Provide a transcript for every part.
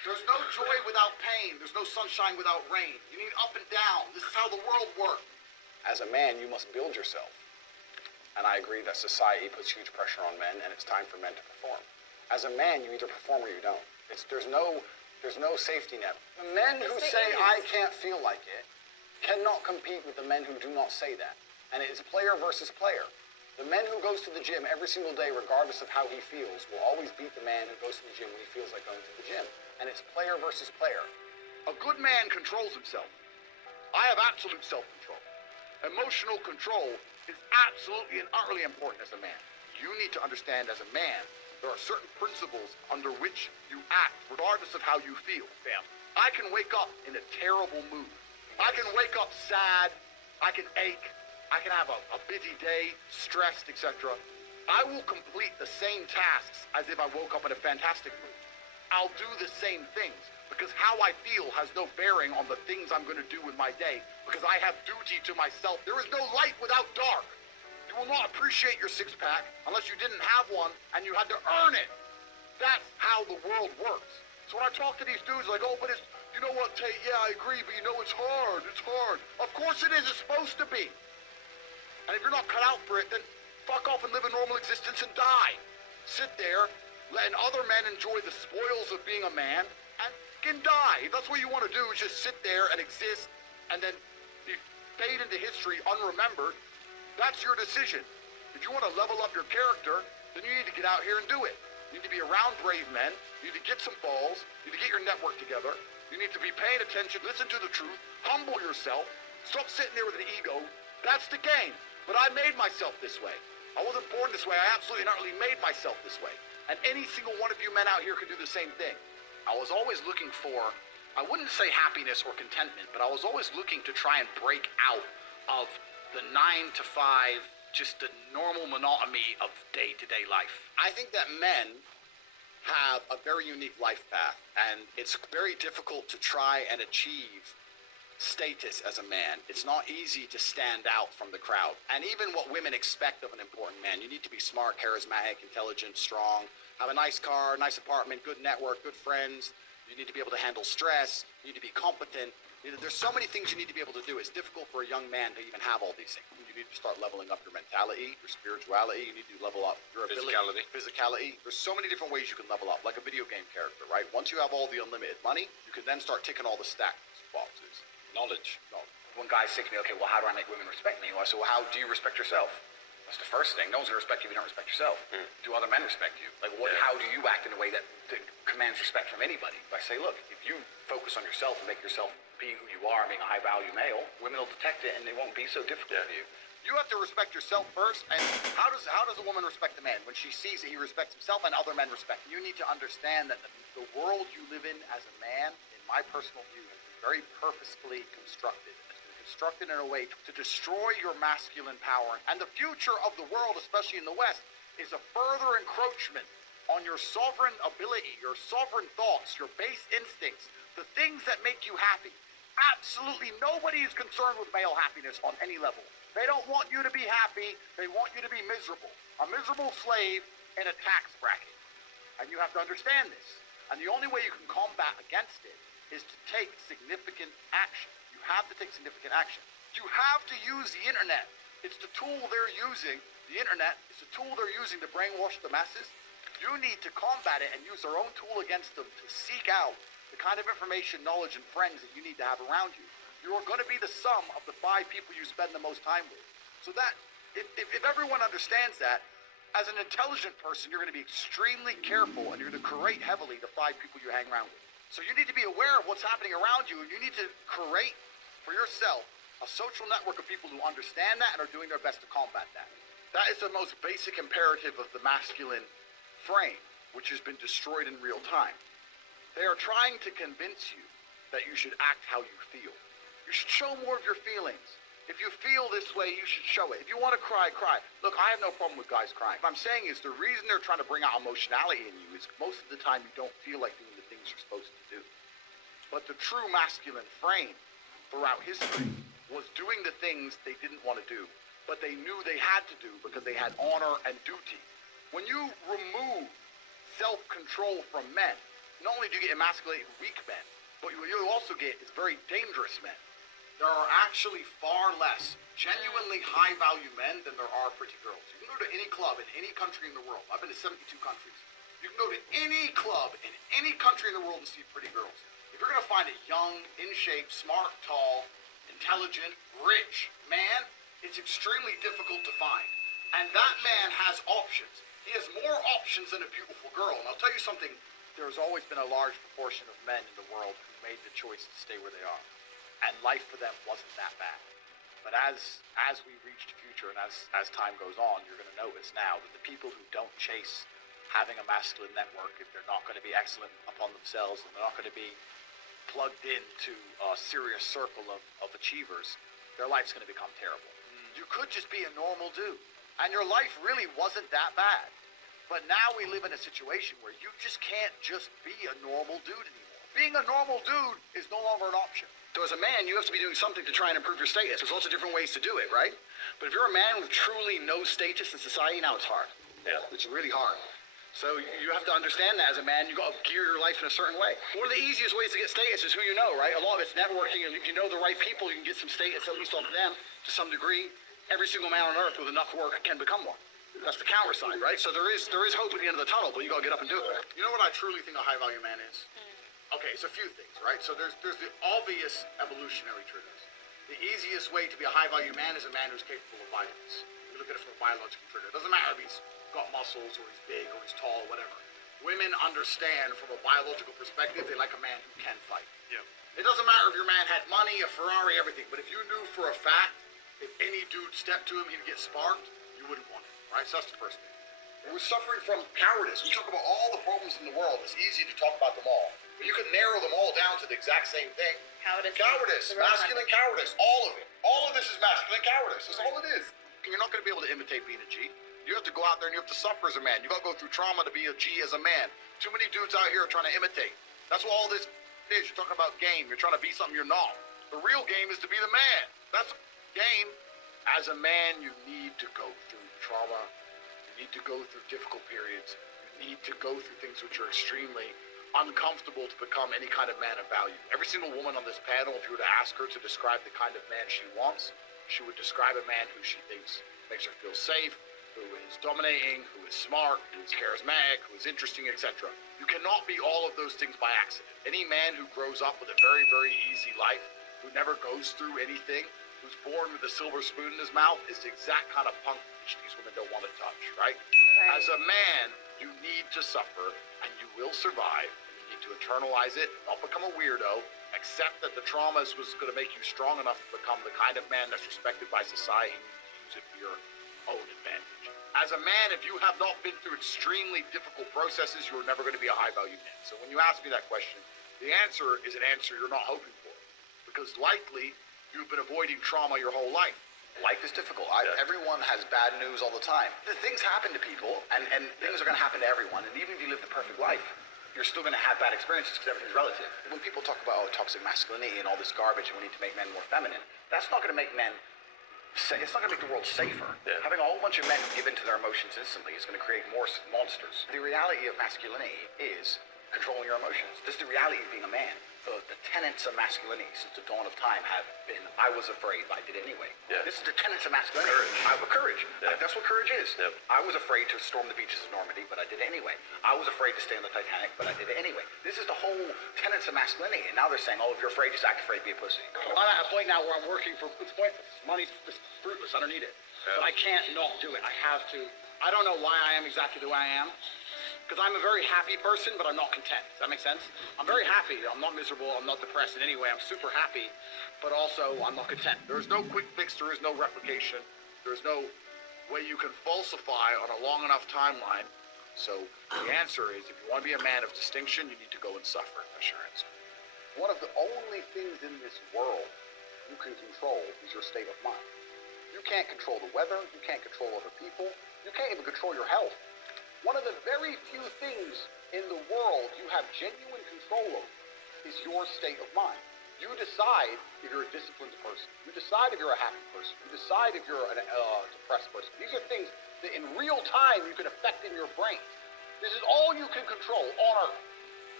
There's no joy without pain. There's no sunshine without rain. You need up and down. This is how the world works. As a man, you must build yourself. And I agree that society puts huge pressure on men, and it's time for men to perform. As a man, you either perform or you don't. There's no safety net. The men who say, I can't feel like it, cannot compete with the men who do not say that. And it is player versus player. The man who goes to the gym every single day, regardless of how he feels, will always beat the man who goes to the gym when he feels like going to the gym. And it's player versus player. A good man controls himself. I have absolute self-control. Emotional control is absolutely and utterly important as a man. You need to understand as a man, there are certain principles under which you act, regardless of how you feel. Bam. I can wake up in a terrible mood. I can wake up sad. I can ache. I can have a busy day, stressed, etc. I will complete the same tasks as if I woke up in a fantastic mood. I'll do the same things because how I feel has no bearing on the things I'm going to do in my day because I have duty to myself. There is no light without dark. You will not appreciate your six-pack unless you didn't have one and you had to earn it. That's how the world works. So when I talk to these dudes like, oh, but it's, you know what, Tate, yeah, I agree, but you know, it's hard. Of course it is. It's supposed to be. And if you're not cut out for it, then fuck off and live a normal existence and die. Sit there, letting other men enjoy the spoils of being a man, and can die. If that's what you want to do, is just sit there and exist, and then fade into history unremembered, that's your decision. If you want to level up your character, then you need to get out here and do it. You need to be around brave men. You need to get some balls. You need to get your network together. You need to be paying attention, listen to the truth, humble yourself, stop sitting there with an ego. That's the game. But I made myself this way. I wasn't born this way. I absolutely and utterly made myself this way. And any single one of you men out here can do the same thing. I was always looking for, I wouldn't say happiness or contentment, but I was always looking to try and break out of the 9 to 5, just the normal monotony of day-to-day life. I think that men have a very unique life path, and it's very difficult to try and achieve status as a man. It's not easy to stand out from the crowd. And even what women expect of an important man, you need to be smart, charismatic, intelligent, strong, have a nice car, nice apartment, good network, good friends. You need to be able to handle stress. You need to be competent. There's so many things you need to be able to do. It's difficult for a young man to even have all these things. You need to start leveling up your mentality, your spirituality. You need to level up your ability. Physicality. There's so many different ways you can level up, like a video game character, right? Once you have all the unlimited money, you can then start ticking all the stack boxes. Knowledge. When guys say to me, okay, well, how do I make women respect me? Well, I say, well, how do you respect yourself? That's the first thing. No one's going to respect you if you don't respect yourself. Do other men respect you? Like, how do you act in a way that commands respect from anybody? I say, look, if you focus on yourself and make yourself be who you are, being a high-value male, women will detect it and it won't be so difficult for you. You have to respect yourself first, and how does a woman respect a man? When she sees that he respects himself and other men respect him. You need to understand that the world you live in as a man, in my personal view, is very purposefully constructed. It's been constructed in a way to destroy your masculine power. And the future of the world, especially in the West, is a further encroachment on your sovereign ability, your sovereign thoughts, your base instincts, the things that make you happy. Absolutely nobody is concerned with male happiness on any level. They don't want you to be happy. They want you to be miserable. A miserable slave in a tax bracket. And you have to understand this. And the only way you can combat against it is to take significant action. You have to take significant action. You have to use the internet. It's the tool they're using. The internet is the tool they're using to brainwash the masses. You need to combat it and use their own tool against them to seek out the kind of information, knowledge, and friends that you need to have around you. You are going to be the sum of the 5 people you spend the most time with. So that, if everyone understands that, as an intelligent person, you're going to be extremely careful and you're going to curate heavily the 5 people you hang around with. So you need to be aware of what's happening around you, and you need to create for yourself a social network of people who understand that and are doing their best to combat that. That is the most basic imperative of the masculine frame, which has been destroyed in real time. They are trying to convince you that you should act how you feel. You should show more of your feelings. If you feel this way, you should show it. If you want to cry, cry. Look, I have no problem with guys crying. What I'm saying is the reason they're trying to bring out emotionality in you is most of the time you don't feel like doing the things you're supposed to do. But the true masculine frame throughout history was doing the things they didn't want to do, but they knew they had to do because they had honor and duty. When you remove self-control from men, not only do you get emasculated weak men, but what you also get is very dangerous men. There are actually far less genuinely high-value men than there are pretty girls. You can go to any club in any country in the world. I've been to 72 countries. You can go to any club in any country in the world and see pretty girls. If you're going to find a young, in-shape, smart, tall, intelligent, rich man, it's extremely difficult to find. And that man has options. He has more options than a beautiful girl. And I'll tell you something, there's always been a large proportion of men in the world who made the choice to stay where they are. And life for them wasn't that bad. But as we reach the future and as time goes on, you're going to notice now that the people who don't chase having a masculine network, if they're not going to be excellent upon themselves and they're not going to be plugged into a serious circle of achievers, their life's going to become terrible. You could just be a normal dude, and your life really wasn't that bad. But now we live in a situation where you just can't just be a normal dude anymore. Being a normal dude is no longer an option. So as a man, you have to be doing something to try and improve your status. There's lots of different ways to do it, right? But if you're a man with truly no status in society, now it's hard. Yeah. It's really hard. So you have to understand that as a man, you got to gear your life in a certain way. One of the easiest ways to get status is who you know, right? A lot of it's networking, and if you know the right people, you can get some status, at least off them, to some degree. Every single man on earth with enough work can become one. That's the counter side, right? So there is hope at the end of the tunnel, but you got to get up and do it. You know what I truly think a high-value man is? Okay, it's a few things, right? So there's the obvious evolutionary triggers. The easiest way to be a high-value man is a man who's capable of violence. You look at it from a biological trigger. It doesn't matter if he's got muscles or he's big or he's tall, whatever. Women understand from a biological perspective, they like a man who can fight. Yeah. It doesn't matter if your man had money, a Ferrari, everything, but if you knew for a fact, if any dude stepped to him, he'd get sparked, you wouldn't want him, right? So that's the first thing. He was suffering from cowardice. We talk about all the problems in the world. It's easy to talk about them all. But you can narrow them all down to the exact same thing. Cowardice, masculine cowardice, all of it. All of this is masculine cowardice. That's all it is. You're not going to be able to imitate being a G. You have to go out there and you have to suffer as a man. You got to go through trauma to be a G as a man. Too many dudes out here are trying to imitate. That's what all this is. You're talking about game. You're trying to be something you're not. The real game is to be the man. That's game. As a man, you need to go through trauma. You need to go through difficult periods. You need to go through things which are extremely uncomfortable to become any kind of man of value. Every single woman on this panel, if you were to ask her to describe the kind of man she wants, she would describe a man who she thinks makes her feel safe, who is dominating, who is smart, who is charismatic, who is interesting, etc. You cannot be all of those things by accident. Any man who grows up with a very, very easy life, who never goes through anything, who's born with a silver spoon in his mouth, is the exact kind of punk which these women don't want to touch, right? As a man, you need to suffer, and you will survive. You need to internalize it, not become a weirdo, accept that the trauma was going to make you strong enough to become the kind of man that's respected by society, and use it for your own advantage. As a man, if you have not been through extremely difficult processes, you're never going to be a high-value man. So when you ask me that question, the answer is an answer you're not hoping for, because likely you've been avoiding trauma your whole life. Life is difficult. Everyone has bad news all the time. Things happen to people, and things are going to happen to everyone. And even if you live the perfect life, you're still going to have bad experiences because everything's relative. When people talk about toxic masculinity and all this garbage and we need to make men more feminine, that's not going to make men it's not going to make the world safer. Yeah. Having a whole bunch of men give in to their emotions instantly is going to create more monsters. The reality of masculinity is controlling your emotions. This is the reality of being a man. The tenets of masculinity since the dawn of time have been, I was afraid, but I did it anyway. Yeah. This is the tenets of masculinity. Courage. Yeah. That's what courage is. Yep. I was afraid to storm the beaches of Normandy, but I did it anyway. I was afraid to stay on the Titanic, but I did it anyway. This is the whole tenets of masculinity, and now they're saying, oh, if you're afraid, just act afraid, be a pussy. I'm at a point now where I'm working for, it's pointless. Money's just fruitless, I don't need it. Yeah. But I can't not do it. I have to. I don't know why I am exactly the way I am. Because I'm a very happy person, but I'm not content. Does that make sense? I'm very happy. I'm not miserable. I'm not depressed in any way. I'm super happy, but also I'm not content. There is no quick fix. There is no replication. There's no way you can falsify on a long enough timeline. So the answer is, if you want to be a man of distinction, you need to go and suffer. That's your answer. One of the only things in this world you can control is your state of mind. You can't control the weather. You can't control other people. You can't even control your health. One of the very few things in the world you have genuine control over is your state of mind. You decide if you're a disciplined person. You decide if you're a happy person. You decide if you're a depressed person. These are things that in real time you can affect in your brain. This is all you can control on Earth.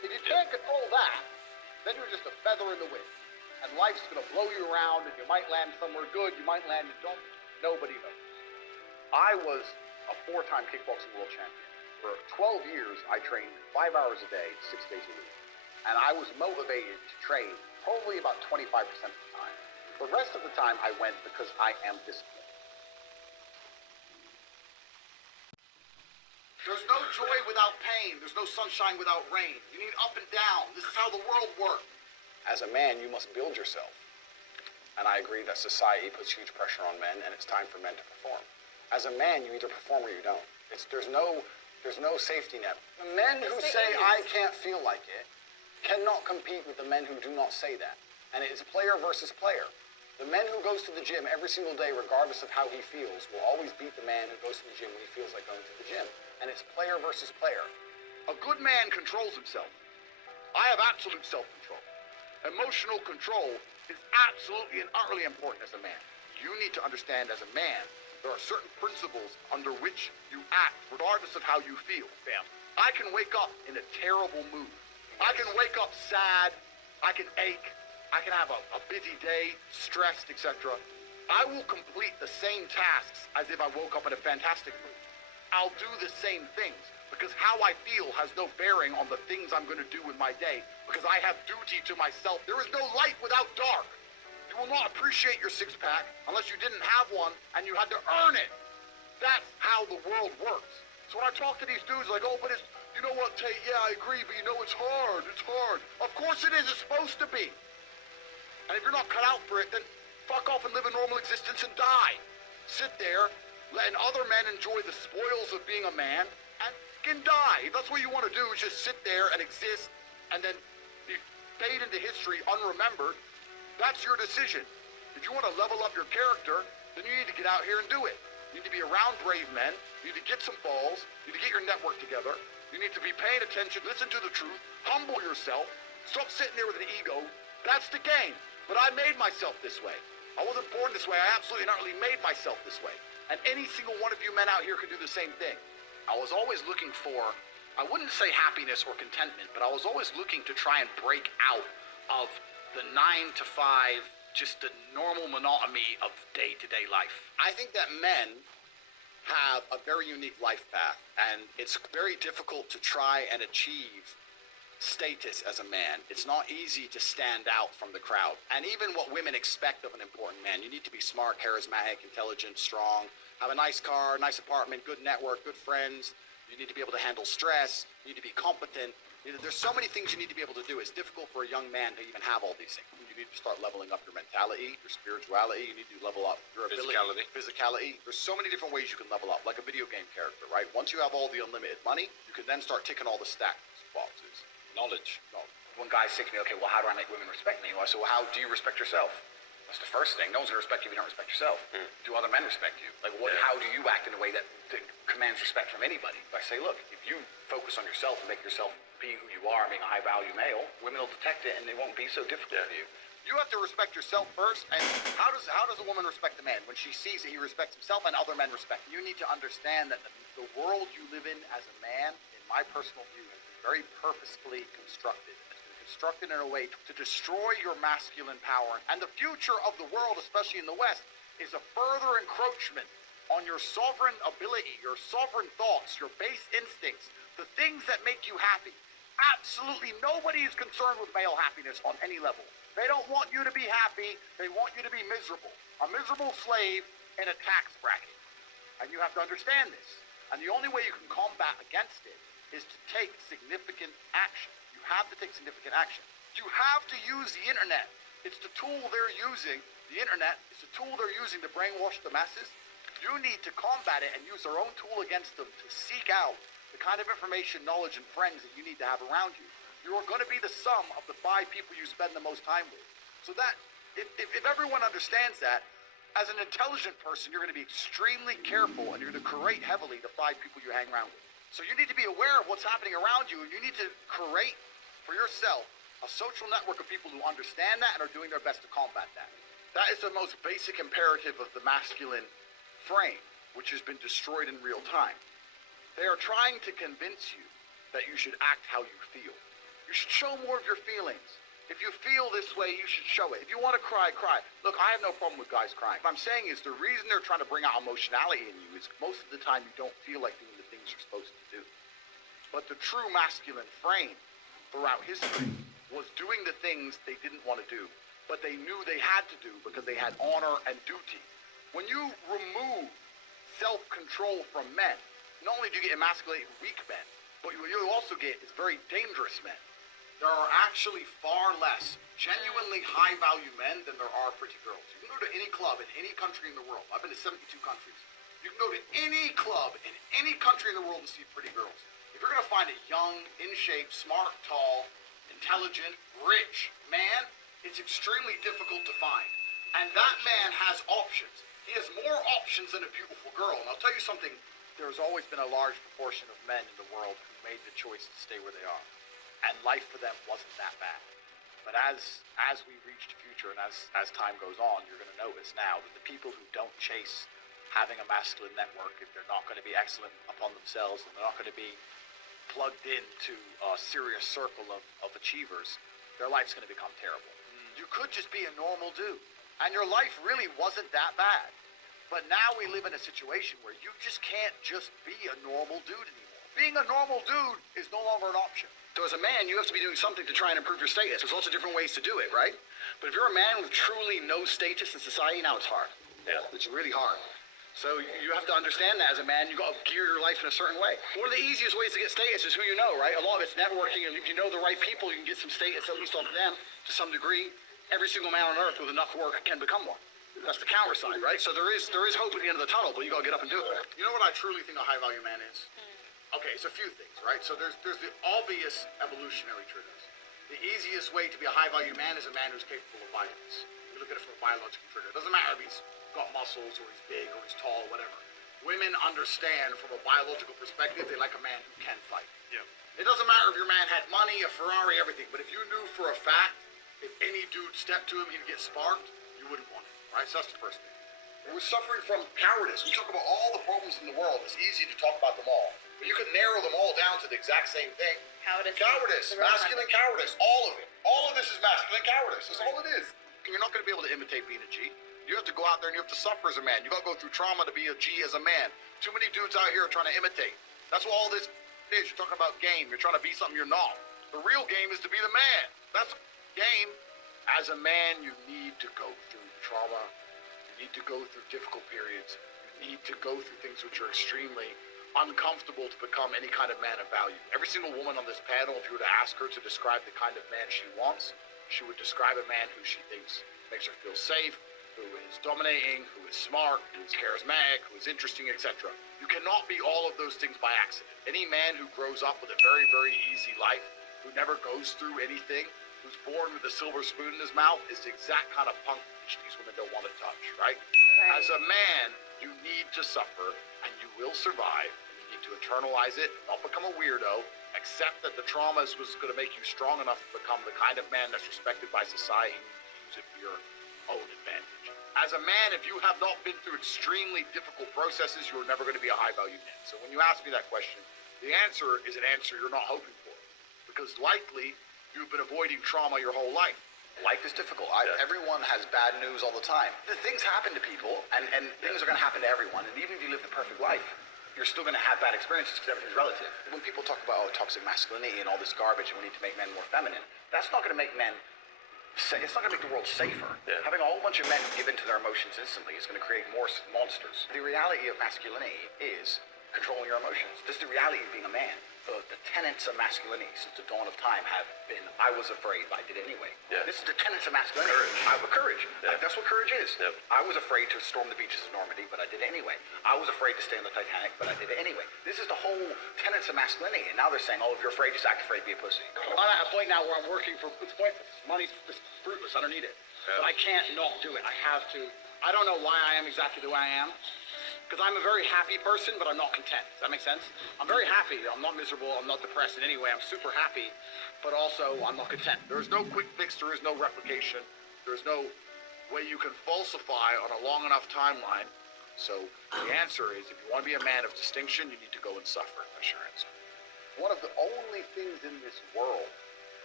If you can't control that, then you're just a feather in the wind. And life's gonna blow you around, and you might land somewhere good, you might land in don't. Nobody knows. I was a 4-time kickboxing world champion. For 12 years, I trained 5 hours a day, 6 days a week. And I was motivated to train probably about 25% of the time. The rest of the time, I went because I am disciplined. There's no joy without pain. There's no sunshine without rain. You need up and down. This is how the world works. As a man, you must build yourself. And I agree that society puts huge pressure on men, and it's time for men to perform. As a man, you either perform or you don't. There's no safety net. The men who say, I can't feel like it, cannot compete with the men who do not say that. And it's player versus player. The man who goes to the gym every single day, regardless of how he feels, will always beat the man who goes to the gym when he feels like going to the gym. And it's player versus player. A good man controls himself. I have absolute self-control. Emotional control is absolutely and utterly important as a man. You need to understand as a man, there are certain principles under which you act, regardless of how you feel. Bam. I can wake up in a terrible mood. I can wake up sad. I can ache. I can have a busy day, stressed, etc. I will complete the same tasks as if I woke up in a fantastic mood. I'll do the same things because how I feel has no bearing on the things I'm going to do in my day because I have duty to myself. There is no light without dark. You will not appreciate your six-pack unless you didn't have one and you had to earn it. That's how the world works. So when I talk to these dudes like, oh, but it's, you know what, Tate, yeah, I agree, but you know it's hard. It's hard. Of course it is. It's supposed to be. And if you're not cut out for it, then fuck off and live a normal existence and die. Sit there, letting other men enjoy the spoils of being a man, and can die. If that's what you want to do, is just sit there and exist, and then fade into history unremembered, that's your decision. If you want to level up your character, then you need to get out here and do it. You need to be around brave men. You need to get some balls. You need to get your network together. You need to be paying attention, listen to the truth, humble yourself, stop sitting there with an ego. That's the game. But I made myself this way. I wasn't born this way. I absolutely and utterly made myself this way. And any single one of you men out here can do the same thing. I was always looking for, I wouldn't say happiness or contentment, but I was always looking to try and break out of the 9 to 5, just the normal monotony of day-to-day life. I think that men have a very unique life path, and it's very difficult to try and achieve status as a man. It's not easy to stand out from the crowd. And even what women expect of an important man, you need to be smart, charismatic, intelligent, strong, have a nice car, nice apartment, good network, good friends. You need to be able to handle stress. You need to be competent. There's so many things you need to be able to do. It's difficult for a young man to even have all these things. You need to start leveling up your mentality, your spirituality. You need to level up your ability. Physicality. There's so many different ways you can level up, like a video game character, right? Once you have all the unlimited money, you can then start ticking all the stats boxes. Knowledge. When guys say to me, okay, well, how do I make women respect me? Well, I say, well, how do you respect yourself? That's the first thing. No one's going to respect you if you don't respect yourself. Do other men respect you? Like, how do you act in a way that commands respect from anybody? I say, look, if you focus on yourself and make yourself be who you are, being a high-value male, women will detect it and it won't be so difficult for you. You have to respect yourself first, and how does a woman respect a man? When she sees that he respects himself and other men respect him. You need to understand that the world you live in as a man, in my personal view, has been very purposefully constructed. It's been constructed in a way to destroy your masculine power. And the future of the world, especially in the West, is a further encroachment on your sovereign ability, your sovereign thoughts, your base instincts, the things that make you happy. Absolutely nobody is concerned with male happiness on any level. They don't want you to be happy. They want you to be miserable. A miserable slave in a tax bracket. And you have to understand this. And the only way you can combat against it is to take significant action. You have to take significant action. You have to use the internet. It's the tool they're using. The internet is the tool they're using to brainwash the masses. You need to combat it and use their own tool against them to seek out the kind of information, knowledge, and friends that you need to have around you. You are going to be the sum of the 5 people you spend the most time with. So that, if everyone understands that, as an intelligent person, you're going to be extremely careful and you're going to curate heavily the 5 people you hang around with. So you need to be aware of what's happening around you, and you need to create for yourself a social network of people who understand that and are doing their best to combat that. That is the most basic imperative of the masculine frame, which has been destroyed in real time. They are trying to convince you that you should act how you feel. You should show more of your feelings. If you feel this way, you should show it. If you want to cry, cry. Look, I have no problem with guys crying. What I'm saying is the reason they're trying to bring out emotionality in you is most of the time you don't feel like doing the things you're supposed to do. But the true masculine frame throughout history was doing the things they didn't want to do, but they knew they had to do because they had honor and duty. When you remove self-control from men, not only do you get emasculated weak men, but what you also get is very dangerous men. There are actually far less genuinely high-value men than there are pretty girls. You can go to any club in any country in the world. I've been to 72 countries. You can go to any club in any country in the world and see pretty girls. If you're going to find a young, in-shape, smart, tall, intelligent, rich man, it's extremely difficult to find. And that man has options. He has more options than a beautiful girl. And I'll tell you something, there's always been a large proportion of men in the world who made the choice to stay where they are. And life for them wasn't that bad. But as we reach the future and as time goes on, you're going to notice now that the people who don't chase having a masculine network, if they're not going to be excellent upon themselves and they're not going to be plugged into a serious circle of achievers, their life's going to become terrible. You could just be a normal dude, and your life really wasn't that bad. But now we live in a situation where you just can't just be a normal dude anymore. Being a normal dude is no longer an option. So as a man, you have to be doing something to try and improve your status. There's lots of different ways to do it, right? But if you're a man with truly no status in society, now it's hard. Yeah. It's really hard. So you have to understand that as a man, you got to gear your life in a certain way. One of the easiest ways to get status is who you know, right? A lot of it's networking, and if you know the right people, you can get some status, at least off them, to some degree. Every single man on earth with enough work can become one. That's the counter side, right? So there is hope at the end of the tunnel, but you got to get up and do it. You know what I truly think a high-value man is? Okay, it's a few things, right? So there's the obvious evolutionary triggers. The easiest way to be a high-value man is a man who's capable of violence. You look at it from a biological trigger. It doesn't matter if he's got muscles or he's big or he's tall or whatever. Women understand from a biological perspective they like a man who can fight. Yeah. It doesn't matter if your man had money, a Ferrari, everything, but if you knew for a fact if any dude stepped to him he'd get sparked, you wouldn't want it, right? So that's the first thing. It was suffering from cowardice. We talk about all the problems in the world. It's easy to talk about them all. But you can narrow them all down to the exact same thing. Cowardice, masculine cowardice, all of it. All of this is masculine cowardice. That's all it is. And you're not going to be able to imitate being a G. You have to go out there and you have to suffer as a man. You got to go through trauma to be a G as a man. Too many dudes out here are trying to imitate. That's what all this is. You're talking about game. You're trying to be something you're not. The real game is to be the man. That's game. As a man, you need to go through trauma. You need to go through difficult periods. You need to go through things which are extremely uncomfortable to become any kind of man of value. Every single woman on this panel, if you were to ask her to describe the kind of man she wants, she would describe a man who she thinks makes her feel safe, who is dominating, who is smart, who is charismatic, who is interesting, etc. You cannot be all of those things by accident. Any man who grows up with a very, very easy life, who never goes through anything, who's born with a silver spoon in his mouth, is the exact kind of punk which these women don't want to touch, right? As a man, you need to suffer, and you will survive. You need to internalize it, not become a weirdo, accept that the traumas was going to make you strong enough to become the kind of man that's respected by society, and use it for your own advantage. As a man, if you have not been through extremely difficult processes, you're never going to be a high-value man. So when you ask me that question, the answer is an answer you're not hoping for, because likely you've been avoiding trauma your whole life. Life is difficult. Everyone has bad news all the time. The things happen to people, and things are going to happen to everyone. And even if you live the perfect life, you're still going to have bad experiences because everything's relative. When people talk about toxic masculinity and all this garbage and we need to make men more feminine, that's not going to make men it's not going to make the world safer. Yeah. Having a whole bunch of men give in to their emotions instantly is going to create more monsters. The reality of masculinity is controlling your emotions. This is the reality of being a man. The tenets of masculinity since the dawn of time have been, I was afraid, but I did it anyway. Yeah. This is the tenets of masculinity. Courage. Yeah. That's what courage is. Yep. I was afraid to storm the beaches of Normandy, but I did it anyway. I was afraid to stay on the Titanic, but I did it anyway. This is the whole tenets of masculinity, and now they're saying, oh, if you're afraid, just act afraid, be a pussy. I'm at a point now where I'm working for, it's pointless. Money's just fruitless. I don't need it. Yeah. But I can't not do it. I have to. I don't know why I am exactly the way I am. Because I'm a very happy person, but I'm not content. Does that make sense? I'm very happy. I'm not miserable. I'm not depressed in any way. I'm super happy, but also I'm not content. There is no quick fix. There is no replication. There is no way you can falsify on a long enough timeline. So the answer is, if you want to be a man of distinction, you need to go and suffer. That's your answer. One of the only things in this world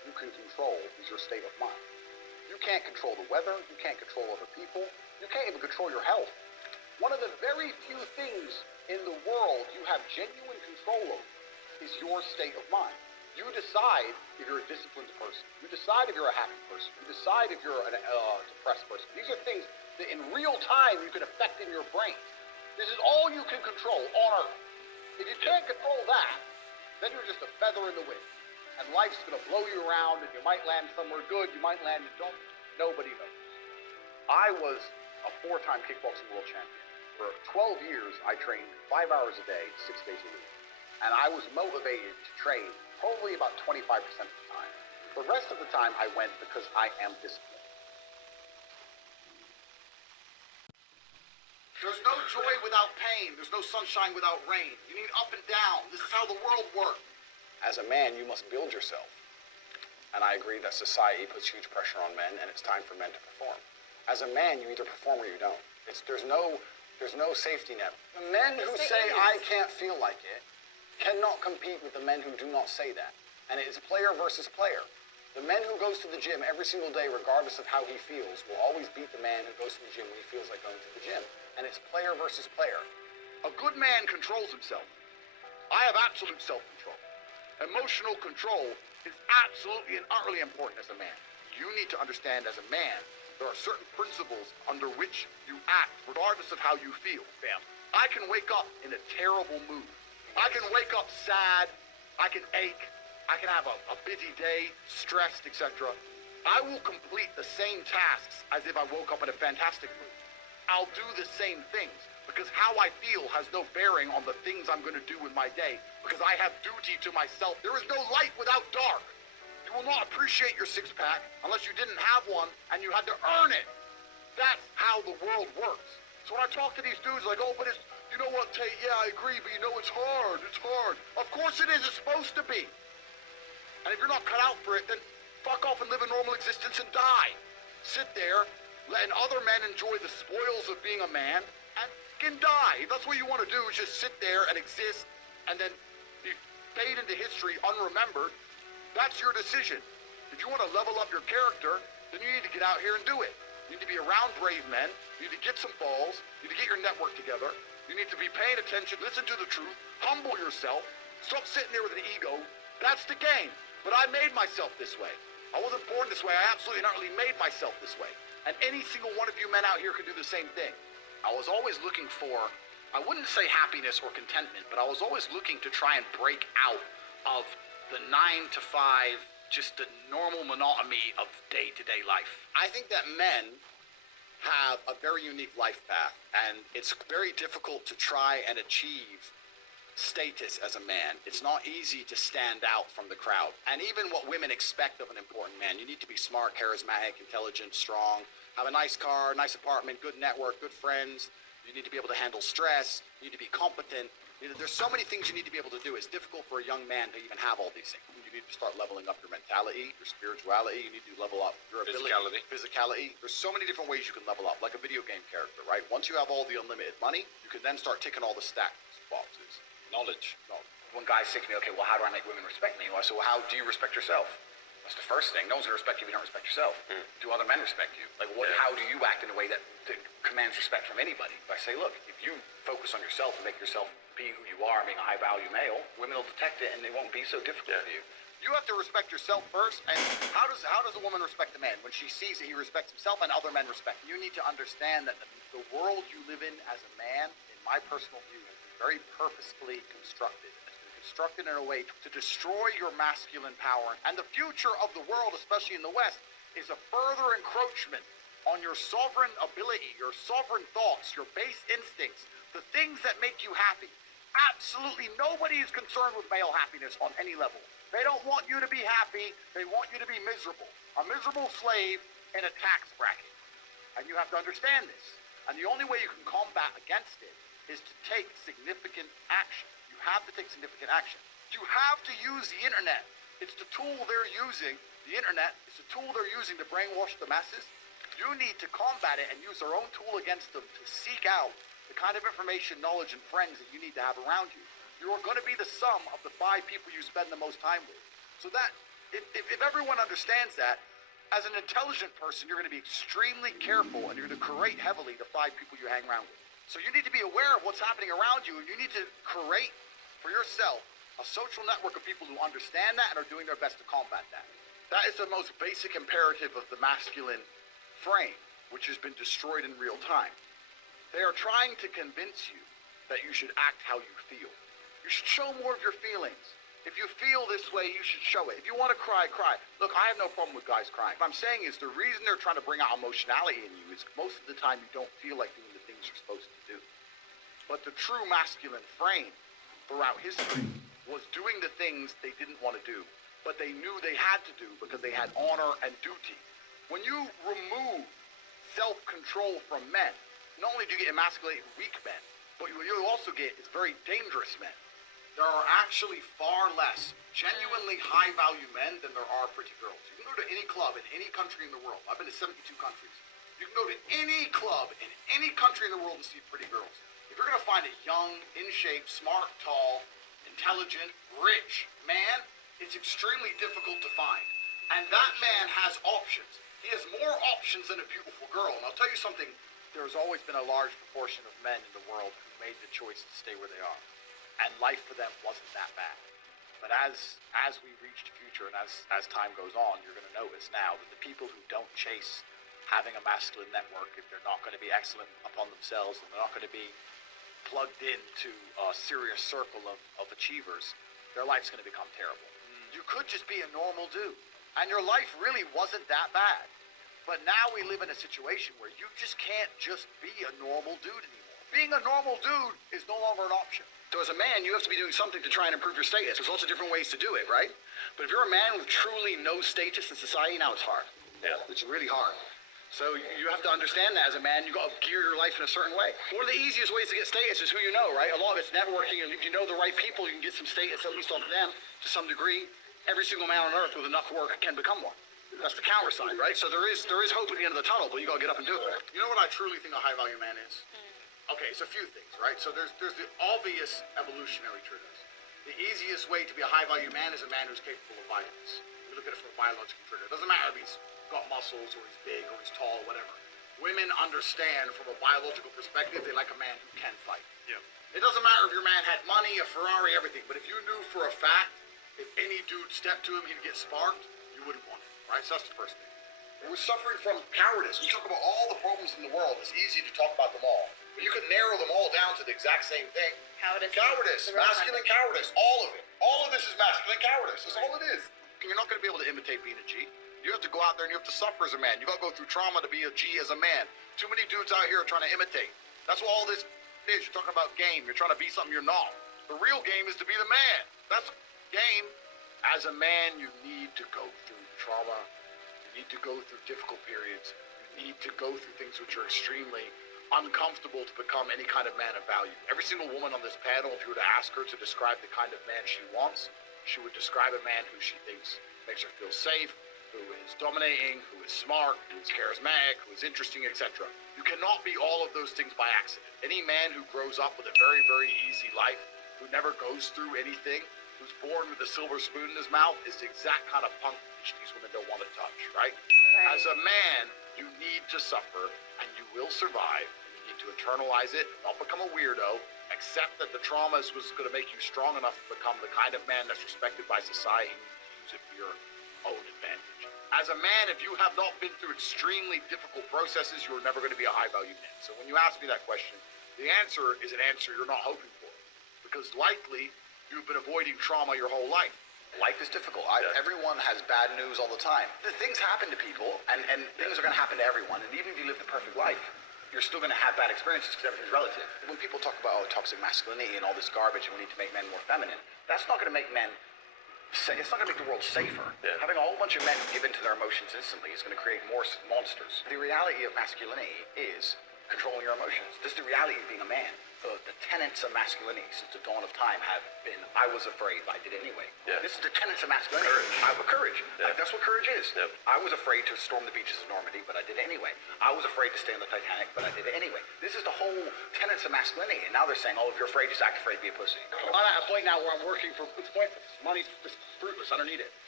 you can control is your state of mind. You can't control the weather. You can't control other people. You can't even control your health. One of the very few things in the world you have genuine control over is your state of mind. You decide if you're a disciplined person. You decide if you're a happy person. You decide if you're a depressed person. These are things that in real time you can affect in your brain. This is all you can control on Earth. If you can't control that, then you're just a feather in the wind. And life's going to blow you around, and you might land somewhere good, you might land in don't. Nobody knows. I was a 4-time kickboxing world champion. For 12 years, I trained 5 hours a day, 6 days a week. And I was motivated to train probably about 25% of the time. The rest of the time, I went because I am disciplined. There's no joy without pain. There's no sunshine without rain. You need up and down. This is how the world works. As a man, you must build yourself. And I agree that society puts huge pressure on men, and it's time for men to perform. As a man, you either perform or you don't. There's no safety net. The men who say, I can't feel like it, cannot compete with the men who do not say that. And it is player versus player. The man who goes to the gym every single day, regardless of how he feels, will always beat the man who goes to the gym when he feels like going to the gym. And it's player versus player. A good man controls himself. I have absolute self-control. Emotional control is absolutely and utterly important as a man. You need to understand as a man, there are certain principles under which you act regardless of how you feel. Bam. I can wake up in a terrible mood. I can wake up sad. I can ache. I can have a busy day, stressed, etc. I will complete the same tasks as if I woke up in a fantastic mood. I'll do the same things because how I feel has no bearing on the things I'm going to do in my day because I have duty to myself. There is no light without dark. You will not appreciate your six-pack unless you didn't have one and you had to earn it. That's how the world works. So when I talk to these dudes like, oh, but it's, you know what, Tate, yeah, I agree, but you know it's hard. It's hard. Of course it is. It's supposed to be. And if you're not cut out for it, then fuck off and live a normal existence and die. Sit there, letting other men enjoy the spoils of being a man, and can die. If that's what you want to do, is just sit there and exist, and then be fade into history unremembered, that's your decision. If you want to level up your character, then you need to get out here and do it. You need to be around brave men. You need to get some balls. You need to get your network together. You need to be paying attention, listen to the truth, humble yourself, stop sitting there with an ego. That's the game. But I made myself this way. I wasn't born this way. I absolutely and utterly made myself this way. And any single one of you men out here can do the same thing. I was always looking for, I wouldn't say happiness or contentment, but I was always looking to try and break out of the 9 to 5, just the normal monotony of day-to-day life. I think that men have a very unique life path, and it's very difficult to try and achieve status as a man. It's not easy to stand out from the crowd. And even what women expect of an important man, you need to be smart, charismatic, intelligent, strong, have a nice car, nice apartment, good network, good friends. You need to be able to handle stress. You need to be competent. There's so many things you need to be able to do. It's difficult for a young man to even have all these things. You need to start leveling up your mentality, your spirituality. You need to level up your ability. Physicality. There's so many different ways you can level up, like a video game character, right? Once you have all the unlimited money, you can then start ticking all the stats boxes. Knowledge. When guys say to me, okay, well, how do I make women respect me? Well, I say, well, how do you respect yourself? That's the first thing. No one's going to respect you if you don't respect yourself. Do other men respect you? Like, how do you act in a way that commands respect from anybody? I say, look, if you focus on yourself and make yourself be who you are, being a high-value male, women will detect it and it won't be so difficult for you. You have to respect yourself first, and how does a woman respect a man? When she sees that he respects himself and other men respect him. You need to understand that the world you live in as a man, in my personal view, has been very purposefully constructed. It's been constructed in a way to destroy your masculine power. And the future of the world, especially in the West, is a further encroachment on your sovereign ability, your sovereign thoughts, your base instincts, the things that make you happy. Absolutely nobody is concerned with male happiness on any level. They don't want you to be happy. They want you to be miserable. A miserable slave in a tax bracket. And you have to understand this. And the only way you can combat against it is to take significant action. You have to take significant action. You have to use the internet. It's the tool they're using. The internet is the tool they're using to brainwash the masses. You need to combat it and use their own tool against them to seek out the kind of information, knowledge, and friends that you need to have around you. You are going to be the sum of the 5 people you spend the most time with. So that If everyone understands that, as an intelligent person, you're going to be extremely careful and you're going to curate heavily the 5 people you hang around with. So you need to be aware of what's happening around you, and you need to create for yourself a social network of people who understand that and are doing their best to combat that. That is the most basic imperative of the masculine frame, which has been destroyed in real time. They are trying to convince you that you should act how you feel. You should show more of your feelings. If you feel this way, you should show it. If you want to cry, cry. Look, I have no problem with guys crying. What I'm saying is the reason they're trying to bring out emotionality in you is most of the time you don't feel like doing the things you're supposed to do. But the true masculine frame throughout history was doing the things they didn't want to do, but they knew they had to do because they had honor and duty. When you remove self-control from men, not only do you get emasculated weak men, but what you also get is very dangerous men. There are actually far less genuinely high-value men than there are pretty girls. You can go to any club in any country in the world. I've been to 72 countries. You can go to any club in any country in the world and see pretty girls. If you're going to find a young, in-shape, smart, tall, intelligent, rich man, it's extremely difficult to find. And that man has options. He has more options than a beautiful girl. And I'll tell you something, there's always been a large proportion of men in the world who made the choice to stay where they are. And life for them wasn't that bad. But as we reach the future and as time goes on, you're going to notice now that the people who don't chase having a masculine network, if they're not going to be excellent upon themselves and they're not going to be plugged into a serious circle of achievers, their life's going to become terrible. You could just be a normal dude, and your life really wasn't that bad. But now we live in a situation where you just can't just be a normal dude anymore. Being a normal dude is no longer an option. So as a man, you have to be doing something to try and improve your status. There's lots of different ways to do it, right? But if you're a man with truly no status in society, now it's hard. Yeah. It's really hard. So you have to understand that as a man, you got to gear your life in a certain way. One of the easiest ways to get status is who you know, right? A lot of it's networking, and if you know the right people, you can get some status, at least off them, to some degree. Every single man on earth with enough work can become one. That's the counter side, right? So there is hope at the end of the tunnel, but you got to get up and do it. You know what I truly think a high-value man is? Okay, it's a few things, right? So there's the obvious evolutionary triggers. The easiest way to be a high-value man is a man who's capable of violence. You look at it from a biological trigger. It doesn't matter if he's got muscles or he's big or he's tall or whatever. Women understand from a biological perspective they like a man who can fight. Yeah. It doesn't matter if your man had money, a Ferrari, everything, but if you knew for a fact if any dude stepped to him he'd get sparked, you wouldn't want it, right? So that's the first thing. We're suffering from cowardice. We talk about all the problems in the world. It's easy to talk about them all. But you could narrow them all down to the exact same thing. Cowardice, masculine cowardice, all of it. All of this is masculine cowardice. That's all it is. You're not going to be able to imitate being a G. You have to go out there and you have to suffer as a man. You got to go through trauma to be a G as a man. Too many dudes out here are trying to imitate. That's what all this is. You're talking about game. You're trying to be something you're not. The real game is to be the man. That's game. As a man, you need to go through trauma. You need to go through difficult periods. You need to go through things which are extremely uncomfortable to become any kind of man of value. Every single woman on this panel, if you were to ask her to describe the kind of man she wants, she would describe a man who she thinks makes her feel safe, who is dominating, who is smart, who is charismatic, who is interesting, etc. You cannot be all of those things by accident. Any man who grows up with a very, very easy life, who never goes through anything, who's born with a silver spoon in his mouth, is the exact kind of punk which these women don't want to touch, right? As a man, you need to suffer, and you will survive. You need to internalize it, not become a weirdo, accept that the traumas was going to make you strong enough to become the kind of man that's respected by society, and use it for your own advantage. As a man, if you have not been through extremely difficult processes, you're never going to be a high-value man. So when you ask me that question, the answer is an answer you're not hoping for, because likely you've been avoiding trauma your whole life. Life is difficult. Everyone has bad news all the time. The things happen to people, and things are going to happen to everyone. And even if you live the perfect life, you're still going to have bad experiences because everything's relative. When people talk about toxic masculinity and all this garbage and we need to make men more feminine, that's not going to make men it's not going to make the world safer. Yeah. Having a whole bunch of men give in to their emotions instantly is going to create more monsters. The reality of masculinity is controlling your emotions. This is the reality of being a man. The tenets of masculinity since the dawn of time have been, I was afraid, but I did it anyway. Yeah. This is the tenets of masculinity. Courage. Yeah. Like, that's what courage is. Yep. I was afraid to storm the beaches of Normandy, but I did it anyway. I was afraid to stay on the Titanic, but I did it anyway. This is the whole tenets of masculinity. And now they're saying, oh, if you're afraid, just act afraid, be a pussy. I'm at a point now where I'm working for, it's pointless. Money's just fruitless. I don't need it.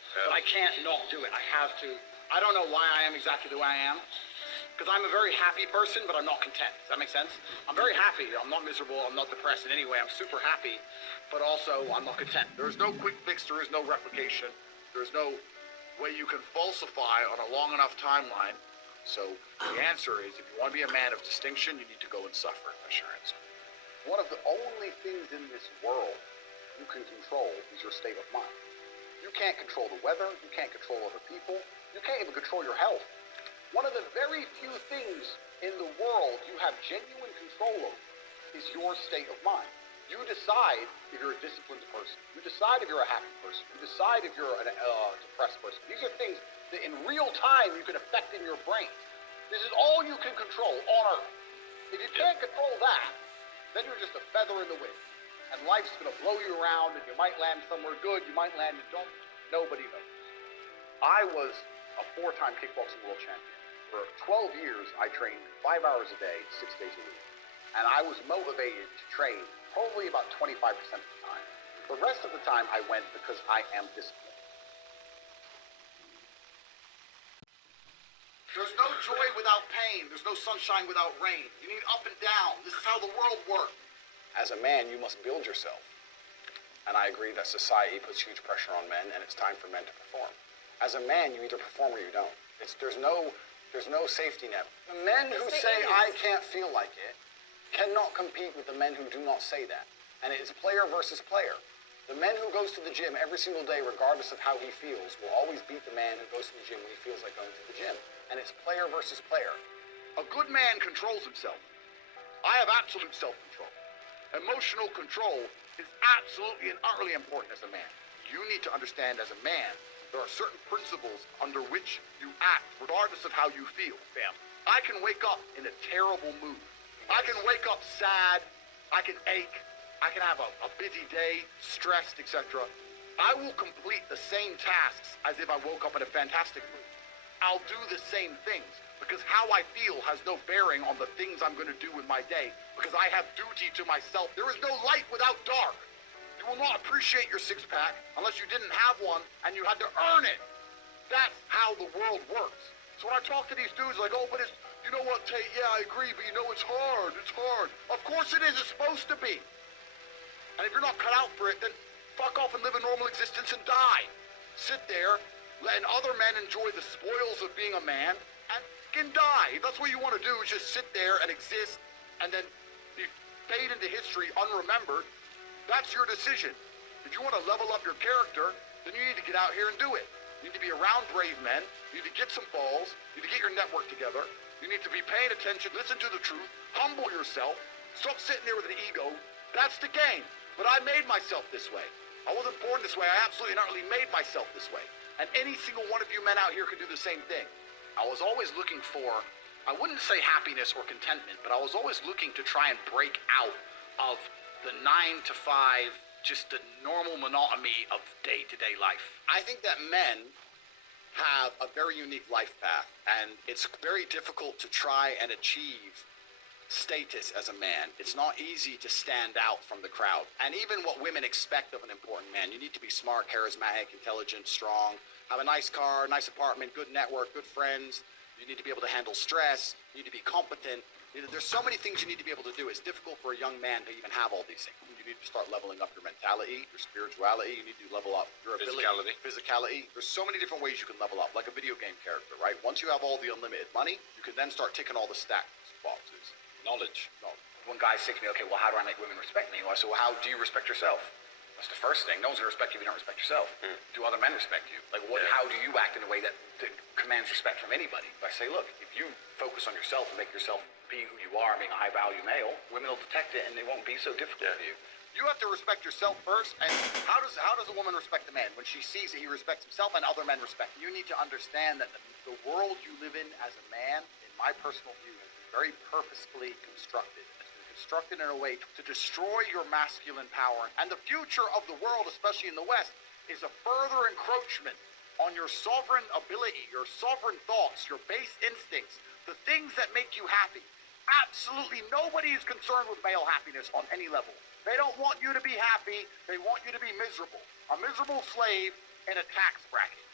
but I can't not do it. I have to. I don't know why I am exactly the way I am, because I'm a very happy person, but I'm not content. Does that make sense? I'm very happy. I'm not miserable. I'm not depressed in any way. I'm super happy, but also I'm not content. There is no quick fix. There is no replication. There's no way you can falsify on a long enough timeline. So the answer is, if you want to be a man of distinction, you need to go and suffer. That's your answer. One of the only things in this world you can control is your state of mind. You can't control the weather. You can't control other people. You can't even control your health. One of the very few things in the world you have genuine control over is your state of mind. You decide if you're a disciplined person. You decide if you're a happy person. You decide if you're a depressed person. These are things that in real time you can affect in your brain. This is all you can control on Earth. If you can't control that, then you're just a feather in the wind. And life's going to blow you around, and you might land somewhere good, you might land in don't. Nobody knows. I was a 4-time kickboxing world champion. For 12 years, I trained 5 hours a day, 6 days a week. And I was motivated to train probably about 25% of the time. The rest of the time, I went because I am disciplined. There's no joy without pain. There's no sunshine without rain. You need up and down. This is how the world works. As a man, you must build yourself. And I agree that society puts huge pressure on men, and it's time for men to perform. As a man, you either perform or you don't. There's no safety net. The men who say, I can't feel like it, cannot compete with the men who do not say that. And it is player versus player. The man who goes to the gym every single day, regardless of how he feels, will always beat the man who goes to the gym when he feels like going to the gym. And it's player versus player. A good man controls himself. I have absolute self-control. Emotional control is absolutely and utterly important as a man. You need to understand as a man, there are certain principles under which you act, regardless of how you feel. Bam. I can wake up in a terrible mood. I can wake up sad. I can ache. I can have a busy day, stressed, etc. I will complete the same tasks as if I woke up in a fantastic mood. I'll do the same things because how I feel has no bearing on the things I'm going to do in my day because I have duty to myself. There is no light without dark. You will not appreciate your six-pack unless you didn't have one and you had to earn it. That's how the world works. So when I talk to these dudes like, oh, but it's, you know what, Tate, yeah, I agree, but you know it's hard. It's hard. Of course it is. It's supposed to be. And if you're not cut out for it, then fuck off and live a normal existence and die. Sit there, letting other men enjoy the spoils of being a man, and can die. If that's what you want to do, is just sit there and exist, and then fade into history unremembered. That's your decision. If you want to level up your character, then you need to get out here and do it. You need to be around brave men. You need to get some balls. You need to get your network together. You need to be paying attention, listen to the truth, humble yourself, stop sitting there with an ego. That's the game. But I made myself this way. I wasn't born this way. I absolutely and utterly made myself this way. And any single one of you men out here can do the same thing. I was always looking for, I wouldn't say happiness or contentment, but I was always looking to try and break out of the 9 to 5, just the normal monotony of day-to-day life. I think that men have a very unique life path, and it's very difficult to try and achieve status as a man. It's not easy to stand out from the crowd. And even what women expect of an important man, you need to be smart, charismatic, intelligent, strong, have a nice car, nice apartment, good network, good friends. You need to be able to handle stress. You need to be competent. There's so many things you need to be able to do. It's difficult for a young man to even have all these things. You need to start leveling up your mentality, your spirituality. You need to level up your ability. Physicality. There's so many different ways you can level up, like a video game character, right? Once you have all the unlimited money, you can then start ticking all the stats boxes. Knowledge. When guys say to me, okay, well, how do I make women respect me? Well, I say, well, how do you respect yourself? That's the first thing. No one's going to respect you if you don't respect yourself. Do other men respect you? Like, how do you act in a way that commands respect from anybody? I say, look, if you focus on yourself and make yourself be who you are, being a high-value male, women will detect it and it won't be so difficult for you. You have to respect yourself first, and how does a woman respect a man? When she sees that he respects himself and other men respect him. You need to understand that the world you live in as a man, in my personal view, has been very purposefully constructed. It's been constructed in a way to destroy your masculine power. And the future of the world, especially in the West, is a further encroachment on your sovereign ability, your sovereign thoughts, your base instincts, the things that make you happy. Absolutely nobody is concerned with male happiness on any level. They don't want you to be happy. They want you to be miserable. A miserable slave in a tax bracket.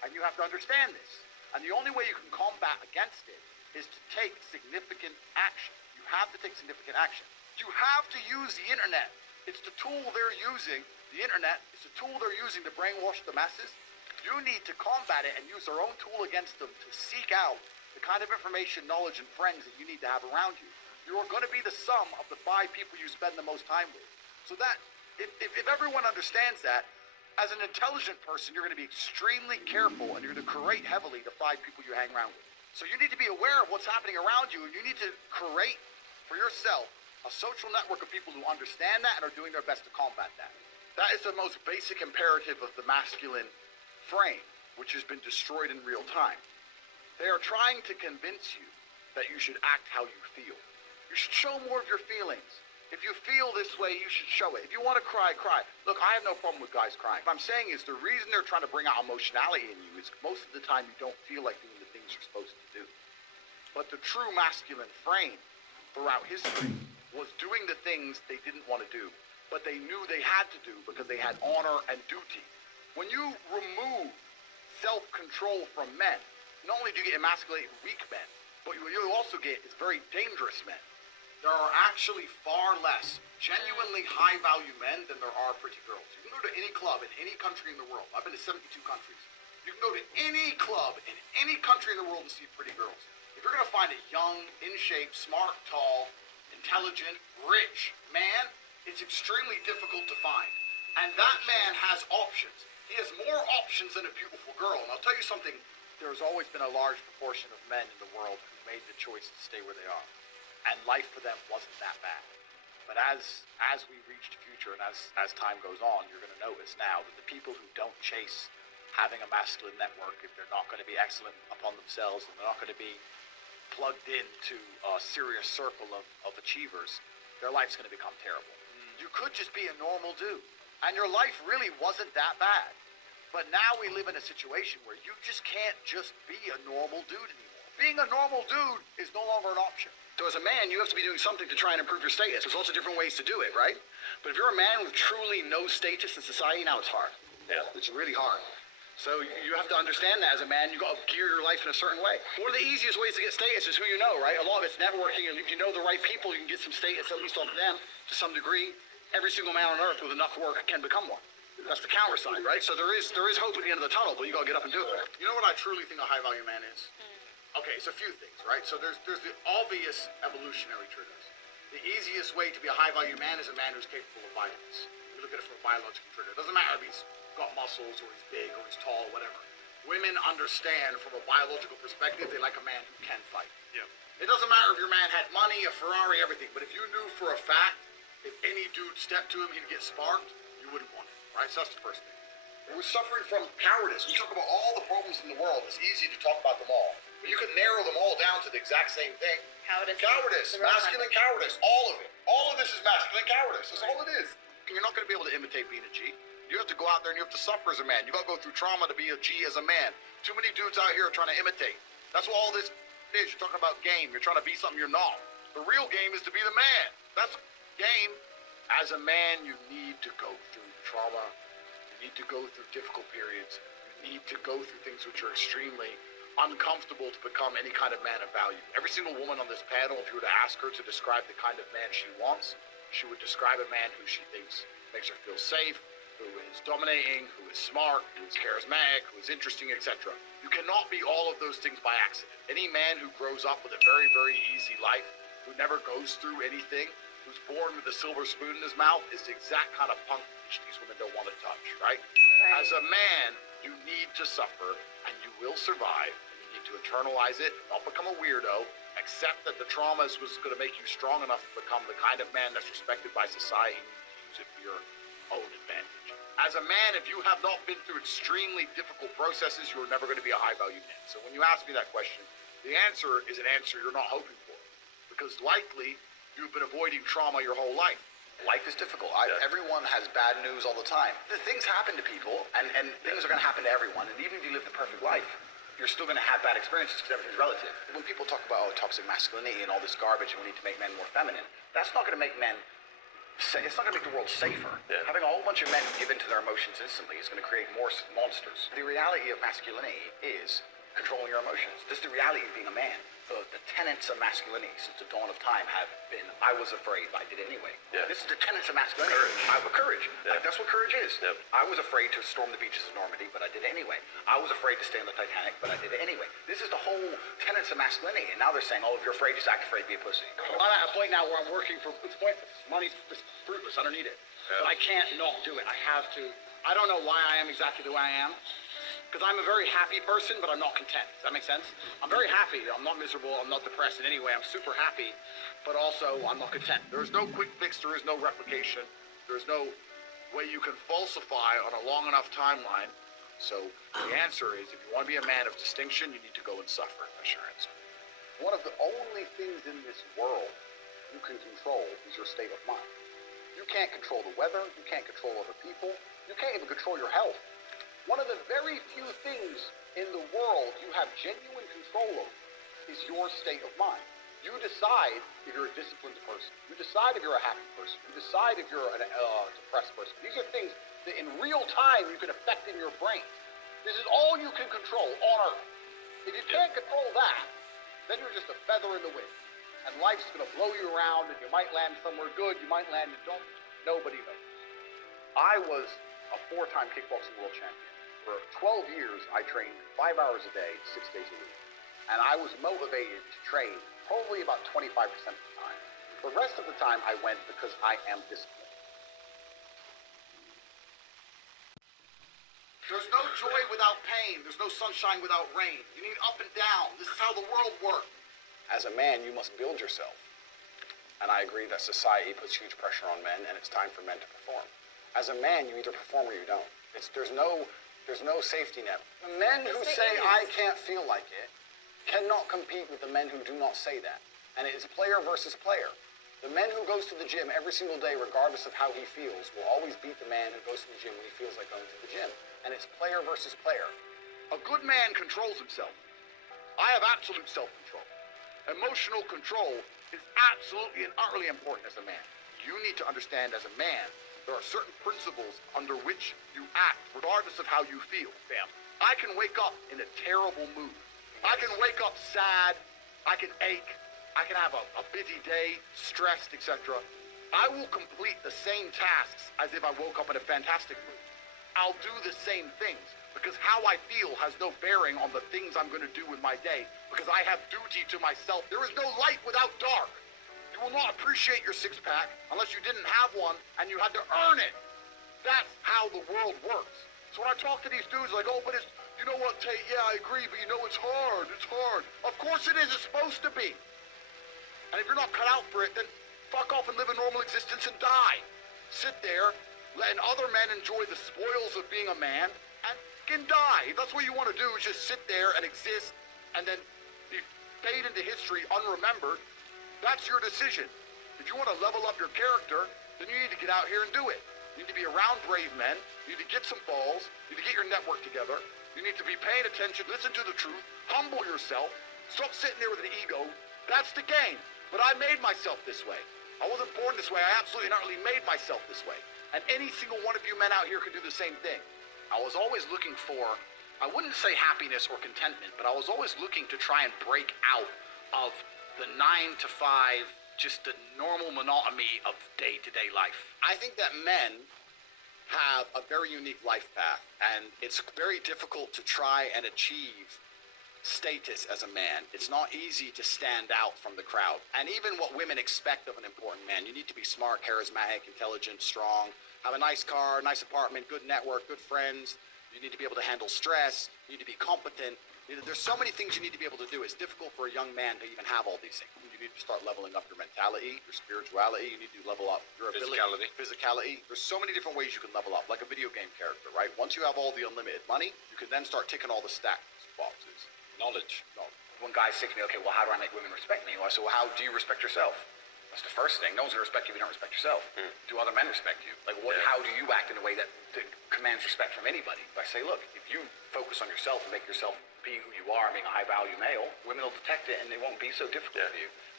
And you have to understand this. And the only way you can combat against it is to take significant action. You have to take significant action. You have to use the internet. It's the tool they're using. The internet is the tool they're using to brainwash the masses. You need to combat it and use their own tool against them to seek out the kind of information, knowledge, and friends that you need to have around you. You are going to be the sum of the 5 people you spend the most time with. So that, if everyone understands that, as an intelligent person, you're going to be extremely careful and you're going to curate heavily the 5 people you hang around with. So you need to be aware of what's happening around you, and you need to create for yourself a social network of people who understand that and are doing their best to combat that. That is the most basic imperative of the masculine frame, which has been destroyed in real time. They are trying to convince you that you should act how you feel. You should show more of your feelings. If you feel this way, you should show it. If you want to cry, cry. Look, I have no problem with guys crying. What I'm saying is the reason they're trying to bring out emotionality in you is most of the time you don't feel like doing the things you're supposed to do. But the true masculine frame throughout history was doing the things they didn't want to do, but they knew they had to do because they had honor and duty. When you remove self-control from men, not only do you get emasculated weak men, but what you also get is very dangerous men. There are actually far less genuinely high-value men than there are pretty girls. You can go to any club in any country in the world. I've been to 72 countries. You can go to any club in any country in the world and see pretty girls. If you're going to find a young, in-shape, smart, tall, intelligent, rich man, it's extremely difficult to find. And that man has options. He has more options than a beautiful girl. And I'll tell you something, there's always been a large proportion of men in the world who made the choice to stay where they are. And life for them wasn't that bad. But as we reach the future and as time goes on, you're going to notice now that the people who don't chase having a masculine network, if they're not going to be excellent upon themselves and they're not going to be plugged into a serious circle of achievers, their life's going to become terrible. You could just be a normal dude, and your life really wasn't that bad. But now we live in a situation where you just can't just be a normal dude anymore. Being a normal dude is no longer an option. So as a man, you have to be doing something to try and improve your status. There's lots of different ways to do it, right? But if you're a man with truly no status in society, now it's hard. Yeah. It's really hard. So you have to understand that as a man, you got to gear your life in a certain way. One of the easiest ways to get status is who you know, right? A lot of it's networking, and if you know the right people, you can get some status, at least off them, to some degree. Every single man on earth with enough work can become one. That's the counter side, right? So there is hope at the end of the tunnel, but you got to get up and do it. You know what I truly think a high-value man is? Okay, it's a few things, right? So there's the obvious evolutionary triggers. The easiest way to be a high-value man is a man who's capable of violence. You look at it from a biological trigger. It doesn't matter if he's got muscles or he's big or he's tall, whatever. Women understand from a biological perspective, they like a man who can fight. Yeah. It doesn't matter if your man had money, a Ferrari, everything, but if you knew for a fact, if any dude stepped to him, he'd get sparked, you wouldn't want it, right? So that's the first thing. We're suffering from cowardice. We talk about all the problems in the world. It's easy to talk about them all. But you can narrow them all down to the exact same thing. Cowardice, masculine cowardice, all of it. All of this is masculine cowardice. That's all it is. And you're not going to be able to imitate being a G. You have to go out there and you have to suffer as a man. You got to go through trauma to be a G as a man. Too many dudes out here are trying to imitate. That's what all this is. You're talking about game. You're trying to be something you're not. The real game is to be the man. That's game. As a man, you need to go through trauma. You need to go through difficult periods. You need to go through things which are extremely uncomfortable to become any kind of man of value. Every single woman on this panel, if you were to ask her to describe the kind of man she wants, she would describe a man who she thinks makes her feel safe, who is dominating, who is smart, who is charismatic, who is interesting, etc. You cannot be all of those things by accident. Any man who grows up with a very, very easy life, who never goes through anything, who's born with a silver spoon in his mouth, is the exact kind of punk which these women don't want to touch, right? As a man, you need to suffer, and you will survive. You need to internalize it, not become a weirdo, accept that the trauma was going to make you strong enough to become the kind of man that's respected by society, and use it for your own advantage. As a man, if you have not been through extremely difficult processes, you're never going to be a high-value man. So when you ask me that question, the answer is an answer you're not hoping for, because likely you've been avoiding trauma your whole life. Life is difficult. Everyone has bad news all the time. The things happen to people, and things are going to happen to everyone. And even if you live the perfect life, you're still going to have bad experiences because everything's relative. When people talk about toxic masculinity and all this garbage and we need to make men more feminine, that's not going to make men it's not going to make the world safer. Yeah. Having a whole bunch of men who give in to their emotions instantly is going to create more monsters. The reality of masculinity is controlling your emotions. This is the reality of being a man. The tenets of masculinity since the dawn of time have been, I was afraid, but I did it anyway. Yeah. This is the tenets of masculinity. Courage. Yeah. That's what courage is. Yep. I was afraid to storm the beaches of Normandy, but I did it anyway. I was afraid to stay on the Titanic, but I did it anyway. This is the whole tenets of masculinity. And now they're saying, oh, if you're afraid, just act afraid, be a pussy. I'm at a point now where I'm working for, it's pointless. Money's just fruitless. I don't need it. Yeah. But I can't not do it. I have to. I don't know why I am exactly the way I am. Because I'm a very happy person, but I'm not content. Does that make sense? I'm very happy. I'm not miserable. I'm not depressed in any way. I'm super happy, but also I'm not content. There's no quick fix. There is no replication. There's no way you can falsify on a long enough timeline. So the answer is, if you want to be a man of distinction, you need to go and suffer. That's your answer. One of the only things in this world you can control is your state of mind. You can't control the weather. You can't control other people. You can't even control your health. One of the very few things in the world you have genuine control over is your state of mind. You decide if you're a disciplined person. You decide if you're a happy person. You decide if you're a depressed person. These are things that in real time you can affect in your brain. This is all you can control on Earth. If you can't control that, then you're just a feather in the wind. And life's going to blow you around, and you might land somewhere good, you might land in don't. Nobody knows. I was a 4-time kickboxing world champion. For 12 years, I trained 5 hours a day, 6 days a week. And I was motivated to train probably about 25% of the time. The rest of the time, I went because I am disciplined. There's no joy without pain. There's no sunshine without rain. You need up and down. This is how the world works. As a man, you must build yourself. And I agree that society puts huge pressure on men, and it's time for men to perform. As a man, you either perform or you don't. There's no safety net. The men who say, I can't feel like it, cannot compete with the men who do not say that. And it is player versus player. The man who goes to the gym every single day, regardless of how he feels, will always beat the man who goes to the gym when he feels like going to the gym. And it's player versus player. A good man controls himself. I have absolute self-control. Emotional control is absolutely and utterly important as a man. You need to understand as a man, there are certain principles under which you act, regardless of how you feel. Bam. I can wake up in a terrible mood. I can wake up sad. I can ache. I can have a busy day, stressed, etc. I will complete the same tasks as if I woke up in a fantastic mood. I'll do the same things because how I feel has no bearing on the things I'm going to do in my day because I have duty to myself. There is no light without dark. You will not appreciate your six-pack unless you didn't have one and you had to earn it. That's how the world works. So when I talk to these dudes like, oh, but it's, you know what, Tate, yeah, I agree, but you know it's hard. Of course it is. It's supposed to be. And if you're not cut out for it, then fuck off and live a normal existence and die. Sit there, letting other men enjoy the spoils of being a man, and fucking die. If that's what you want to do, is just sit there and exist, and then fade into history unremembered. That's your decision. If you want to level up your character, then you need to get out here and do it. You need to be around brave men. You need to get some balls. You need to get your network together. You need to be paying attention, listen to the truth, humble yourself, stop sitting there with an ego. That's the game. But I made myself this way. I wasn't born this way. I absolutely and utterly made myself this way. And any single one of you men out here can do the same thing. I was always looking for, I wouldn't say happiness or contentment, but I was always looking to try and break out of the 9 to 5, just the normal monotony of day-to-day life. I think that men have a very unique life path, and it's very difficult to try and achieve status as a man. It's not easy to stand out from the crowd. And even what women expect of an important man, you need to be smart, charismatic, intelligent, strong, have a nice car, nice apartment, good network, good friends. You need to be able to handle stress. You need to be competent. There's so many things you need to be able to do. It's difficult for a young man to even have all these things. You need to start leveling up your mentality, your spirituality. You need to level up your ability, physicality. There's so many different ways you can level up, like a video game character, right? Once you have all the unlimited money, you can then start ticking all the stats boxes. Knowledge. When guys say to me, okay, well, how do I make women respect me? Well, I say, well, how do you respect yourself? That's the first thing. No one's going to respect you if you don't respect yourself. Do other men respect you? Like, what? How do you act in a way that commands respect from anybody? I say, look, if you focus on yourself and make yourself be who you are, being a high-value male, women will detect it and it won't be so difficult for you.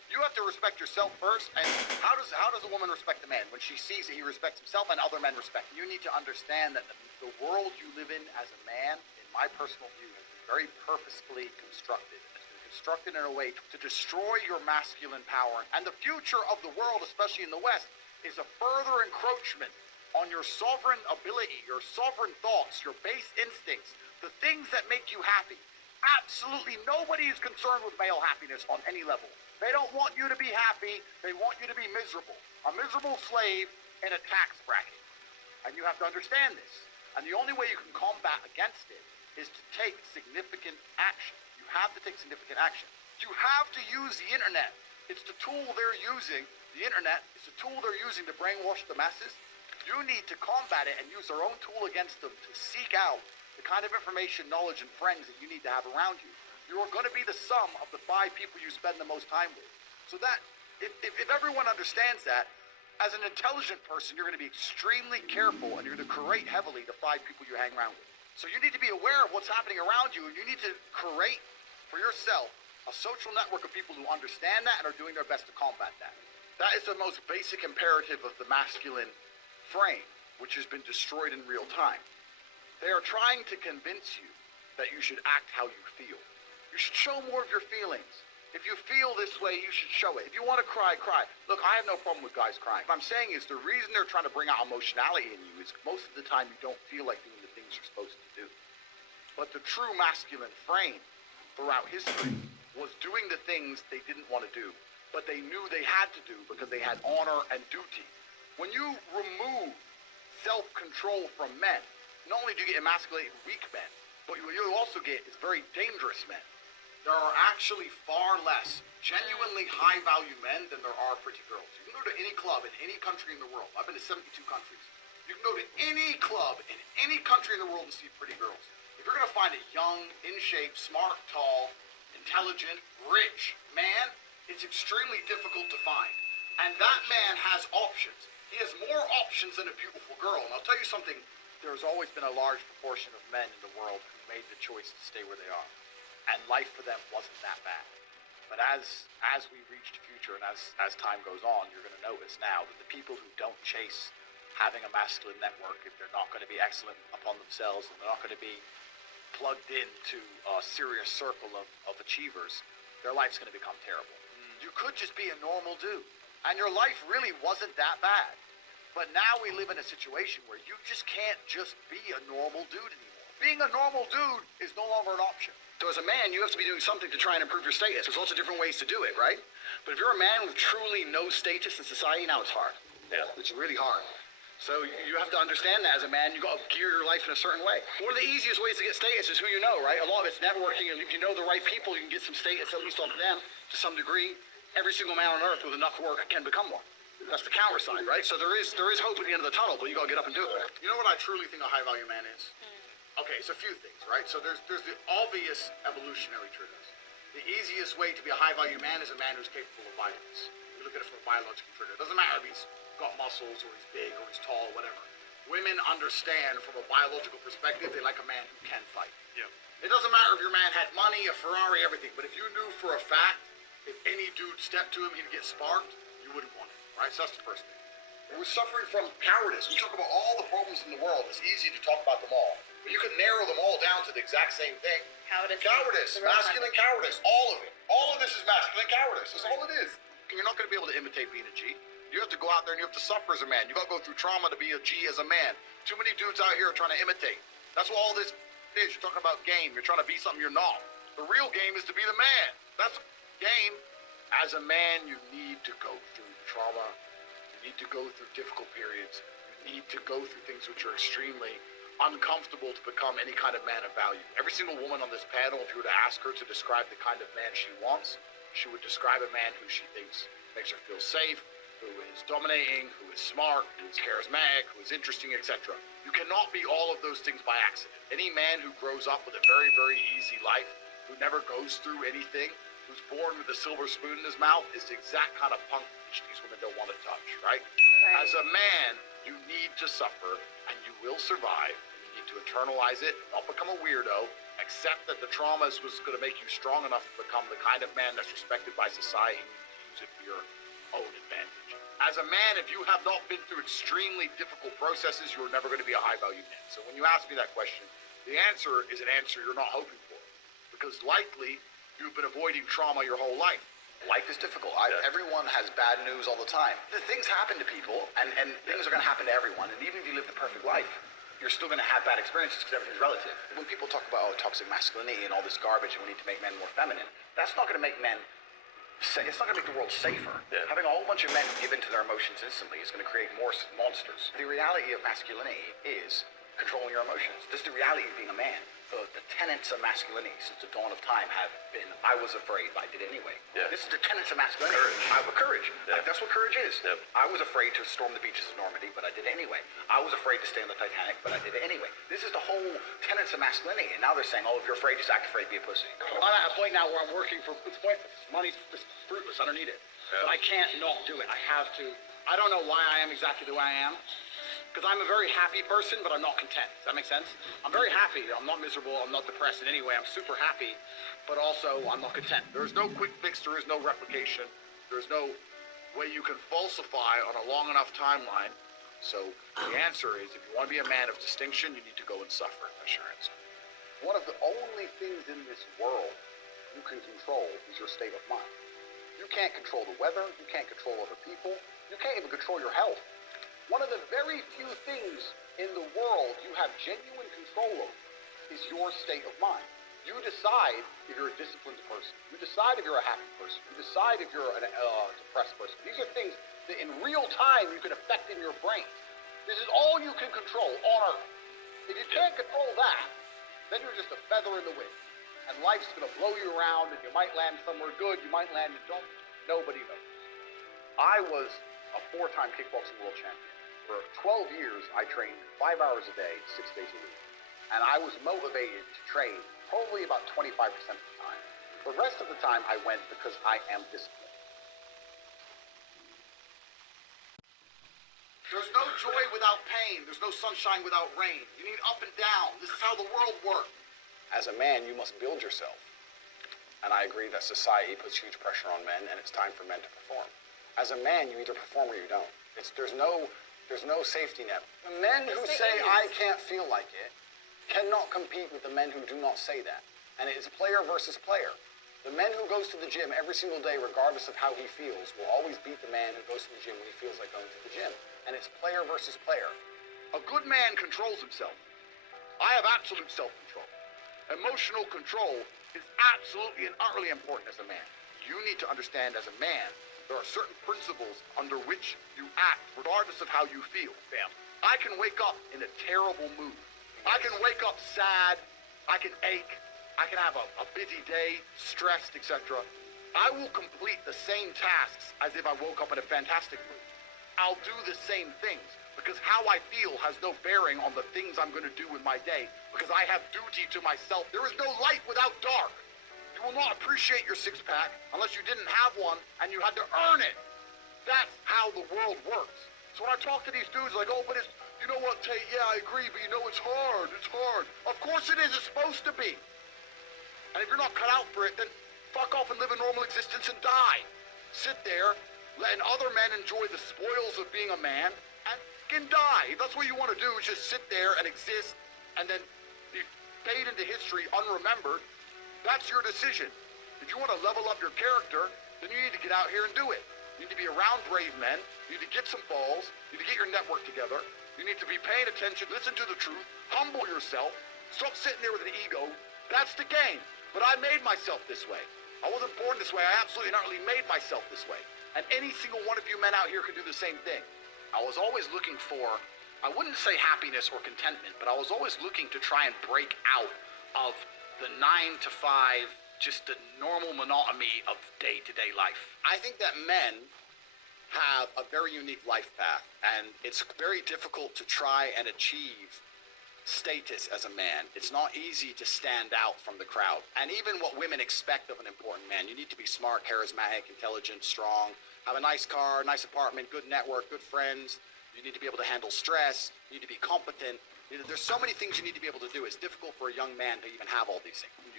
You have to respect yourself first. And how does a woman respect a man? When she sees that he respects himself and other men respect him. You need to understand that the world you live in as a man, in my personal view, has been very purposefully constructed. It's been constructed in a way to destroy your masculine power. And the future of the world, especially in the West, is a further encroachment on your sovereign ability, your sovereign thoughts, your base instincts, the things that make you happy. Absolutely nobody is concerned with male happiness on any level. They don't want you to be happy. They want you to be miserable. A miserable slave in a tax bracket. And you have to understand this. And the only way you can combat against it is to take significant action. You have to take significant action. You have to use the internet. It's the tool they're using. The internet is the tool they're using to brainwash the masses. You need to combat it and use their own tool against them to seek out the kind of information, knowledge, and friends that you need to have around you. You are going to be the sum of the 5 people you spend the most time with. So that, if everyone understands that, as an intelligent person, you're going to be extremely careful and you're going to create heavily the 5 people you hang around with. So you need to be aware of what's happening around you, and you need to create for yourself a social network of people who understand that and are doing their best to combat that. That is the most basic imperative of the masculine frame, which has been destroyed in real time. They are trying to convince you that you should act how you feel. You should show more of your feelings. If you feel this way, you should show it. If you want to cry, cry. Look, I have no problem with guys crying. What I'm saying is the reason they're trying to bring out emotionality in you is most of the time you don't feel like doing the things you're supposed to do. But the true masculine frame throughout history was doing the things they didn't want to do, but they knew they had to do because they had honor and duty. When you remove self-control from men, not only do you get emasculated weak men, but what you also get is very dangerous men. There are actually far less genuinely high-value men than there are pretty girls. You can go to any club in any country in the world. I've been to 72 countries. You can go to any club in any country in the world and see pretty girls. If you're going to find a young, in-shape, smart, tall, intelligent, rich man, it's extremely difficult to find. And that man has options. He has more options than a beautiful girl. And I'll tell you something, there's always been a large proportion of men in the world who made the choice to stay where they are. And life for them wasn't that bad. But as we reach the future and as time goes on, you're going to notice now that the people who don't chase having a masculine network, if they're not going to be excellent upon themselves and they're not going to be plugged into a serious circle of achievers, their life's going to become terrible. You could just be a normal dude, and your life really wasn't that bad. But now we live in a situation where you just can't just be a normal dude anymore. Being a normal dude is no longer an option. So as a man, you have to be doing something to try and improve your status. There's lots of different ways to do it, right? But if you're a man with truly no status in society, now it's hard. Yeah, it's really hard. So you have to understand that as a man, you got to gear your life in a certain way. One of the easiest ways to get status is who you know, right? A lot of it's networking, and if you know the right people, you can get some status, at least off them, to some degree. Every single man on earth with enough work can become one. That's the counter side, right? So there is hope at the end of the tunnel, but you got to get up and do it. You know what I truly think a high-value man is? Okay, it's a few things, right? So there's the obvious evolutionary triggers. The easiest way to be a high-value man is a man who's capable of violence. You look at it from a biological trigger. It doesn't matter if he's got muscles or he's big or he's tall or whatever. Women understand from a biological perspective, they like a man who can fight. Yeah. It doesn't matter if your man had money, a Ferrari, everything, but if you knew for a fact, if any dude stepped to him, he'd get sparked, you wouldn't want it, right? So that's the first thing. We're suffering from cowardice. We talk about all the problems in the world. It's easy to talk about them all. But you can narrow them all down to the exact same thing. Cowardice, masculine cowardice, all of it. All of this is masculine cowardice. That's all it is. You're not going to be able to imitate being a G. You have to go out there and you have to suffer as a man. You got to go through trauma to be a G as a man. Too many dudes out here are trying to imitate. That's what all this is. You're talking about game. You're trying to be something you're not. The real game is to be the man. That's game. As a man, you need to go through trauma. You need to go through difficult periods. You need to go through things which are extremely uncomfortable to become any kind of man of value. Every single woman on this panel, if you were to ask her to describe the kind of man she wants, she would describe a man who she thinks makes her feel safe, who is dominating, who is smart, who is charismatic, who is interesting, etc. You cannot be all of those things by accident. Any man who grows up with a very, very easy life, who never goes through anything, who's born with a silver spoon in his mouth, is the exact kind of punk which these women don't want to touch, right? As a man, you need to suffer, and you will survive. You need to internalize it, not become a weirdo, accept that the trauma was going to make you strong enough to become the kind of man that's respected by society, use it for your own advantage. As a man, if you have not been through extremely difficult processes, you're never going to be a high-value man. So when you ask me that question, the answer is an answer you're not hoping for. Because likely, you've been avoiding trauma your whole life. Life is difficult. Everyone has bad news all the time. The things happen to people, and things are going to happen to everyone. And even if you live the perfect life, you're still going to have bad experiences because everything's relative. When people talk about toxic masculinity and all this garbage and we need to make men more feminine, that's not going to make men. It's not going to make the world safer. Having a whole bunch of men give in to their emotions instantly is going to create more monsters. The reality of masculinity is controlling your emotions. This is the reality of being a man. The tenets of masculinity since the dawn of time have been, I was afraid, but I did it anyway. This is the tenets of masculinity. Courage. That's what courage is. I was afraid to storm the beaches of Normandy, but I did it anyway. I was afraid to stay on the Titanic, but I did it anyway. This is the whole tenets of masculinity. And now they're saying, oh, if you're afraid, just act afraid, be a pussy. I'm at a point now where I'm working for, it's pointless. Money's just fruitless. I don't need it. But I can't not do it. I have to. I don't know why I am exactly the way I am. Because I'm a very happy person, but I'm not content. Does that make sense? I'm very happy. I'm not miserable. I'm not depressed in any way. I'm super happy, but also I'm not content. There's no quick fix. There is no replication. There's no way you can falsify on a long enough timeline. So the answer is, if you want to be a man of distinction, you need to go and suffer. That's your answer. One of the only things in this world you can control is your state of mind. You can't control the weather. You can't control other people. You can't even control your health. One of the very few things in the world you have genuine control over is your state of mind. You decide if you're a disciplined person. You decide if you're a happy person. You decide if you're a depressed person. These are things that in real time you can affect in your brain. This is all you can control on Earth. If you can't control that, then you're just a feather in the wind. And life's going to blow you around, and you might land somewhere good, you might land in don't. Nobody knows. I was a 4-time kickboxing world champion. For 12 years, I trained 5 hours a day, 6 days a week. And I was motivated to train probably about 25% of the time. The rest of the time, I went because I am disciplined. There's no joy without pain. There's no sunshine without rain. You need up and down. This is how the world works. As a man, you must build yourself. And I agree that society puts huge pressure on men, and it's time for men to perform. As a man, you either perform or you don't. There's no safety net. The men who say, I can't feel like it, cannot compete with the men who do not say that. And it is player versus player. The man who goes to the gym every single day, regardless of how he feels, will always beat the man who goes to the gym when he feels like going to the gym. And it's player versus player. A good man controls himself. I have absolute self-control. Emotional control is absolutely and utterly important as a man. You need to understand as a man, there are certain principles under which you act, regardless of how you feel. I can wake up in a terrible mood. I can wake up sad. I can ache. I can have a busy day, stressed, etc. I will complete the same tasks as if I woke up in a fantastic mood. I'll do the same things because how I feel has no bearing on the things I'm going to do in my day because I have duty to myself. There is no light without dark. You will not appreciate your six-pack unless you didn't have one and you had to earn it. That's how the world works. So when I talk to these dudes like, oh, but it's, you know what, Tate, yeah, I agree, but you know it's hard. It's hard. Of course it is. It's supposed to be. And if you're not cut out for it, then fuck off and live a normal existence and die. Sit there, letting other men enjoy the spoils of being a man, and fucking die. If that's what you want to do, is just sit there and exist, and then be fade into history unremembered, that's your decision. If you want to level up your character, then you need to get out here and do it. You need to be around brave men. You need to get some balls. You need to get your network together. You need to be paying attention, listen to the truth, humble yourself, stop sitting there with an ego. That's the game. But I made myself this way. I wasn't born this way. I absolutely and utterly made myself this way. And any single one of you men out here can do the same thing. I was always looking for, I wouldn't say happiness or contentment, but I was always looking to try and break out of the 9 to 5, just the normal monotony of day-to-day life. I think that men have a very unique life path, and it's very difficult to try and achieve status as a man. It's not easy to stand out from the crowd. And even what women expect of an important man, you need to be smart, charismatic, intelligent, strong, have a nice car, nice apartment, good network, good friends. You need to be able to handle stress. You need to be competent. There's so many things you need to be able to do. It's difficult for a young man to even have all these things.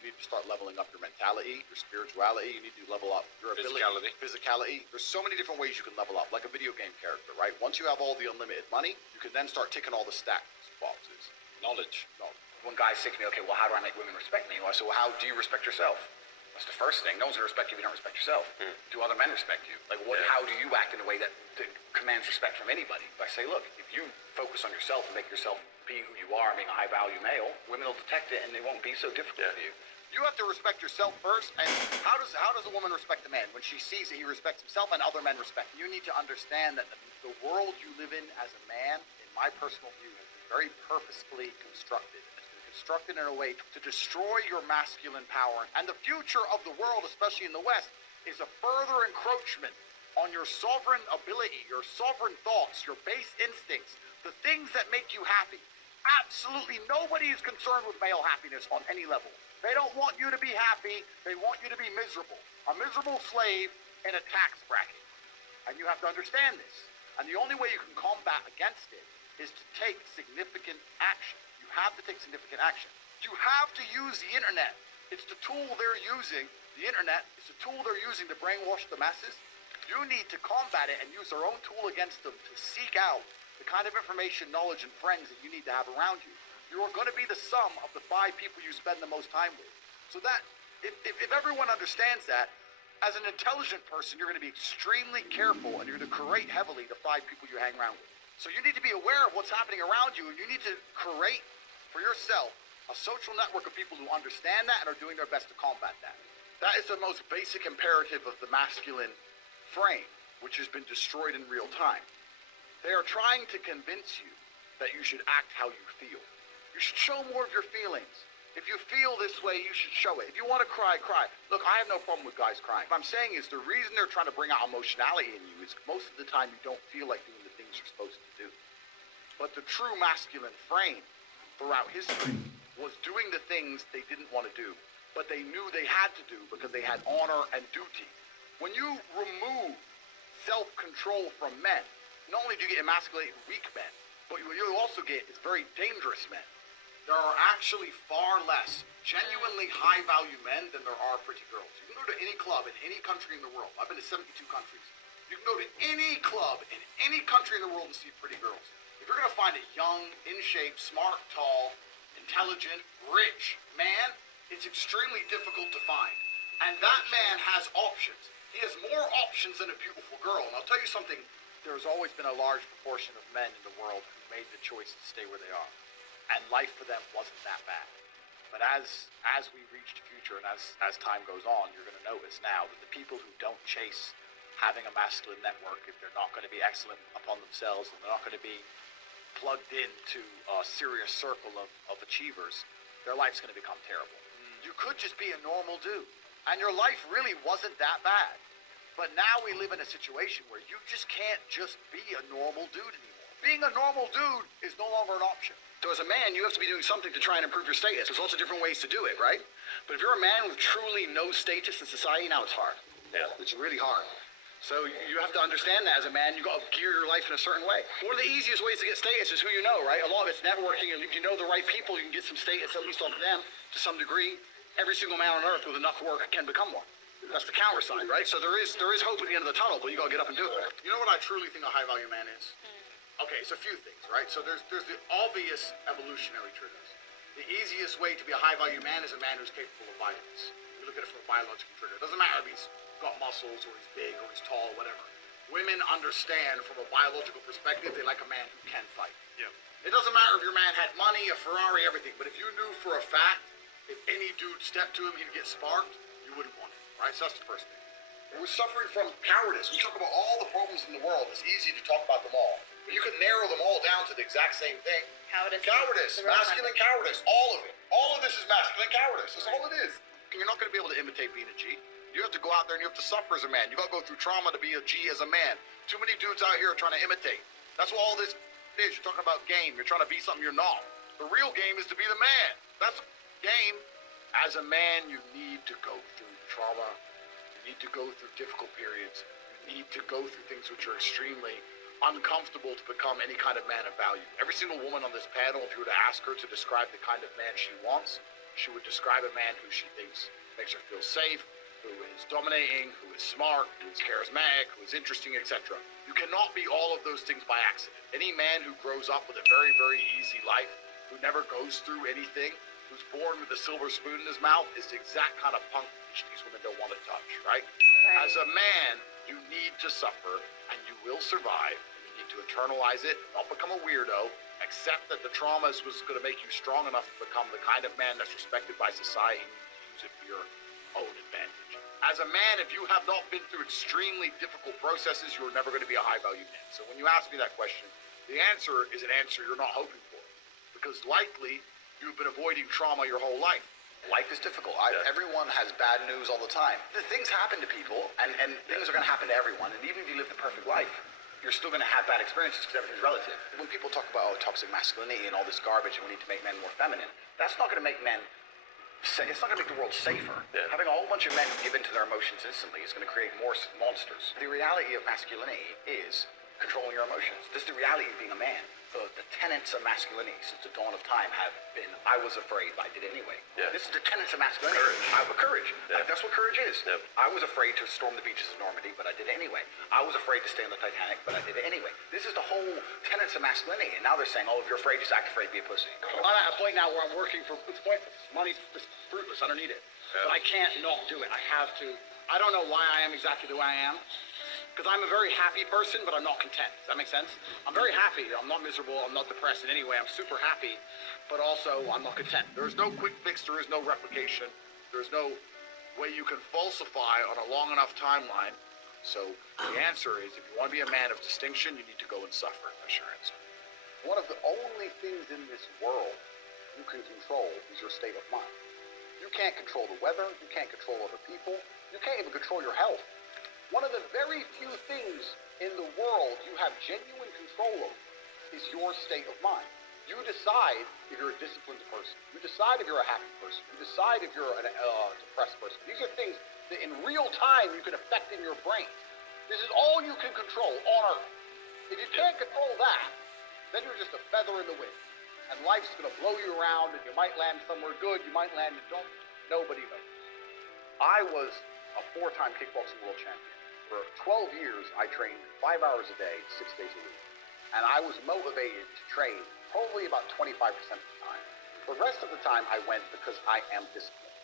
You need to start leveling up your mentality, your spirituality. You need to level up your ability, physicality. There's so many different ways you can level up, like a video game character, right? Once you have all the unlimited money, you can then start ticking all the stats boxes. Knowledge. When guys say to me, okay, well, how do I make women respect me? Well, I say, well, how do you respect yourself? That's the first thing. No one's gonna respect you if you don't respect yourself. Do other men respect you? Like, how do you act in a way that commands respect from anybody? I say, look, if you focus on yourself and make yourself be who you are, being a high-value male, women will detect it and it won't be so difficult for you. You have to respect yourself first, and how does a woman respect a man? When she sees that he respects himself and other men respect him. You need to understand that the world you live in as a man, in my personal view, has been very purposefully constructed. It's been constructed in a way to destroy your masculine power. And the future of the world, especially in the West, is a further encroachment on your sovereign ability, your sovereign thoughts, your base instincts, the things that make you happy. Absolutely nobody is concerned with male happiness on any level. They don't want you to be happy. They want you to be miserable. A miserable slave in a tax bracket. And you have to understand this. And the only way you can combat against it is to take significant action. You have to take significant action. You have to use the internet. It's the tool they're using. The internet is the tool they're using to brainwash the masses. You need to combat it and use their own tool against them to seek out the kind of information, knowledge, and friends that you need to have around you. You are going to be the sum of the 5 people you spend the most time with. So that, if everyone understands that, as an intelligent person, you're going to be extremely careful and you're going to curate heavily the 5 people you hang around with. So you need to be aware of what's happening around you, and you need to curate for yourself a social network of people who understand that and are doing their best to combat that. That is the most basic imperative of the masculine frame, which has been destroyed in real time. They are trying to convince you that you should act how you feel. You should show more of your feelings. If you feel this way, you should show it. If you want to cry, cry. Look, I have no problem with guys crying. What I'm saying is the reason they're trying to bring out emotionality in you is most of the time you don't feel like doing the things you're supposed to do. But the true masculine frame throughout history was doing the things they didn't want to do, but they knew they had to do because they had honor and duty. When you remove self-control from men, not only do you get emasculated weak men, but what you also get is very dangerous men. There are actually far less genuinely high-value men than there are pretty girls. You can go to any club in any country in the world. I've been to 72 countries. You can go to any club in any country in the world and see pretty girls. If you're going to find a young, in-shape, smart, tall, intelligent, rich man, it's extremely difficult to find. And that man has options. He has more options than a beautiful girl. And I'll tell you something, there's always been a large proportion of men in the world who made the choice to stay where they are. And life for them wasn't that bad. But as we reach the future and as time goes on, you're going to notice now that the people who don't chase having a masculine network, if they're not going to be excellent upon themselves and they're not going to be plugged into a serious circle of achievers, their life's going to become terrible. You could just be a normal dude, and your life really wasn't that bad. But now we live in a situation where you just can't just be a normal dude anymore. Being a normal dude is no longer an option. So as a man, you have to be doing something to try and improve your status. There's lots of different ways to do it, right? But if you're a man with truly no status in society, now it's hard. Yeah. It's really hard. So you have to understand that as a man, you got to gear your life in a certain way. One of the easiest ways to get status is who you know, right? A lot of it's networking, and if you know the right people, you can get some status, at least off them, to some degree. Every single man on earth with enough work can become one. That's the counter side, right? So there is hope at the end of the tunnel, but you got to get up and do it. You know what I truly think a high-value man is? Okay, it's a few things, right? So there's the obvious evolutionary triggers. The easiest way to be a high-value man is a man who's capable of violence. You look at it from a biological trigger. It doesn't matter if he's got muscles or he's big or he's tall or whatever. Women understand from a biological perspective, they like a man who can fight. Yeah. It doesn't matter if your man had money, a Ferrari, everything, but if you knew for a fact, if any dude stepped to him, he'd get sparked, you wouldn't want it, right? So that's the first thing. We're suffering from cowardice. We talk about all the problems in the world. It's easy to talk about them all. But you can narrow them all down to the exact same thing. Cowardice, masculine cowardice, all of it. All of this is masculine cowardice. That's all it is. You're not going to be able to imitate being a G. You have to go out there and you have to suffer as a man. You got to go through trauma to be a G as a man. Too many dudes out here are trying to imitate. That's what all this is. You're talking about game. You're trying to be something you're not. The real game is to be the man. That's the game. As a man, you need to go through trauma. You need to go through difficult periods. You need to go through things which are extremely uncomfortable to become any kind of man of value. Every single woman on this panel, if you were to ask her to describe the kind of man she wants, She would describe a man who she thinks makes her feel safe, who is dominating, who is smart, who is charismatic, who is interesting, etc. You cannot be all of those things by accident. Any man who grows up with a very, very easy life, who never goes through anything, who's born with a silver spoon in his mouth, is the exact kind of punk bitch these women don't want to touch, right? As a man, you need to suffer, and you will survive. You need to internalize it, not become a weirdo, accept that the traumas was going to make you strong enough to become the kind of man that's respected by society, and you use it for your own advantage. As a man, if you have not been through extremely difficult processes, you're never going to be a high-value man. So when you ask me that question, the answer is an answer you're not hoping for. Because likely, you've been avoiding trauma your whole life. Life is difficult. Everyone has bad news all the time. The things happen to people, and things are going to happen to everyone. And even if you live the perfect life, you're still going to have bad experiences because everything's relative. When people talk about toxic masculinity and all this garbage and we need to make men more feminine, that's not going to make men. It's not going to make the world safer. Having a whole bunch of men give in to their emotions instantly is going to create more monsters. The reality of masculinity is controlling your emotions. This is the reality of being a man. The tenets of masculinity since the dawn of time have been, I was afraid, but I did it anyway. This is the tenets of masculinity. Courage. That's what courage is. I was afraid to storm the beaches of Normandy, but I did it anyway. I was afraid to stay on the Titanic, but I did it anyway. This is the whole tenets of masculinity, and now they're saying, oh, if you're afraid, just act afraid, be a pussy. I'm at a point now where I'm working for, it's pointless. Money's just fruitless. I don't need it. But I can't not do it. I have to. I don't know why I am exactly the way I am. Because I'm a very happy person, but I'm not content. Does that make sense? I'm very happy. I'm not miserable. I'm not depressed in any way. I'm super happy, but also I'm not content. There's no quick fix. There is no replication. There's no way you can falsify on a long enough timeline. So the answer is, if you want to be a man of distinction, you need to go and suffer. That's your answer. One of the only things in this world you can control is your state of mind. You can't control the weather. You can't control other people. You can't even control your health. One of the very few things in the world you have genuine control over is your state of mind. You decide if you're a disciplined person. You decide if you're a happy person. You decide if you're a depressed person. These are things that in real time you can affect in your brain. This is all you can control on Earth. If you can't control that, then you're just a feather in the wind. And life's going to blow you around, and you might land somewhere good, you might land in don't. Nobody knows. I was a 4-time kickboxing world champion. For 12 years, I trained 5 hours a day, 6 days a week. And I was motivated to train probably about 25% of the time. The rest of the time, I went because I am disciplined.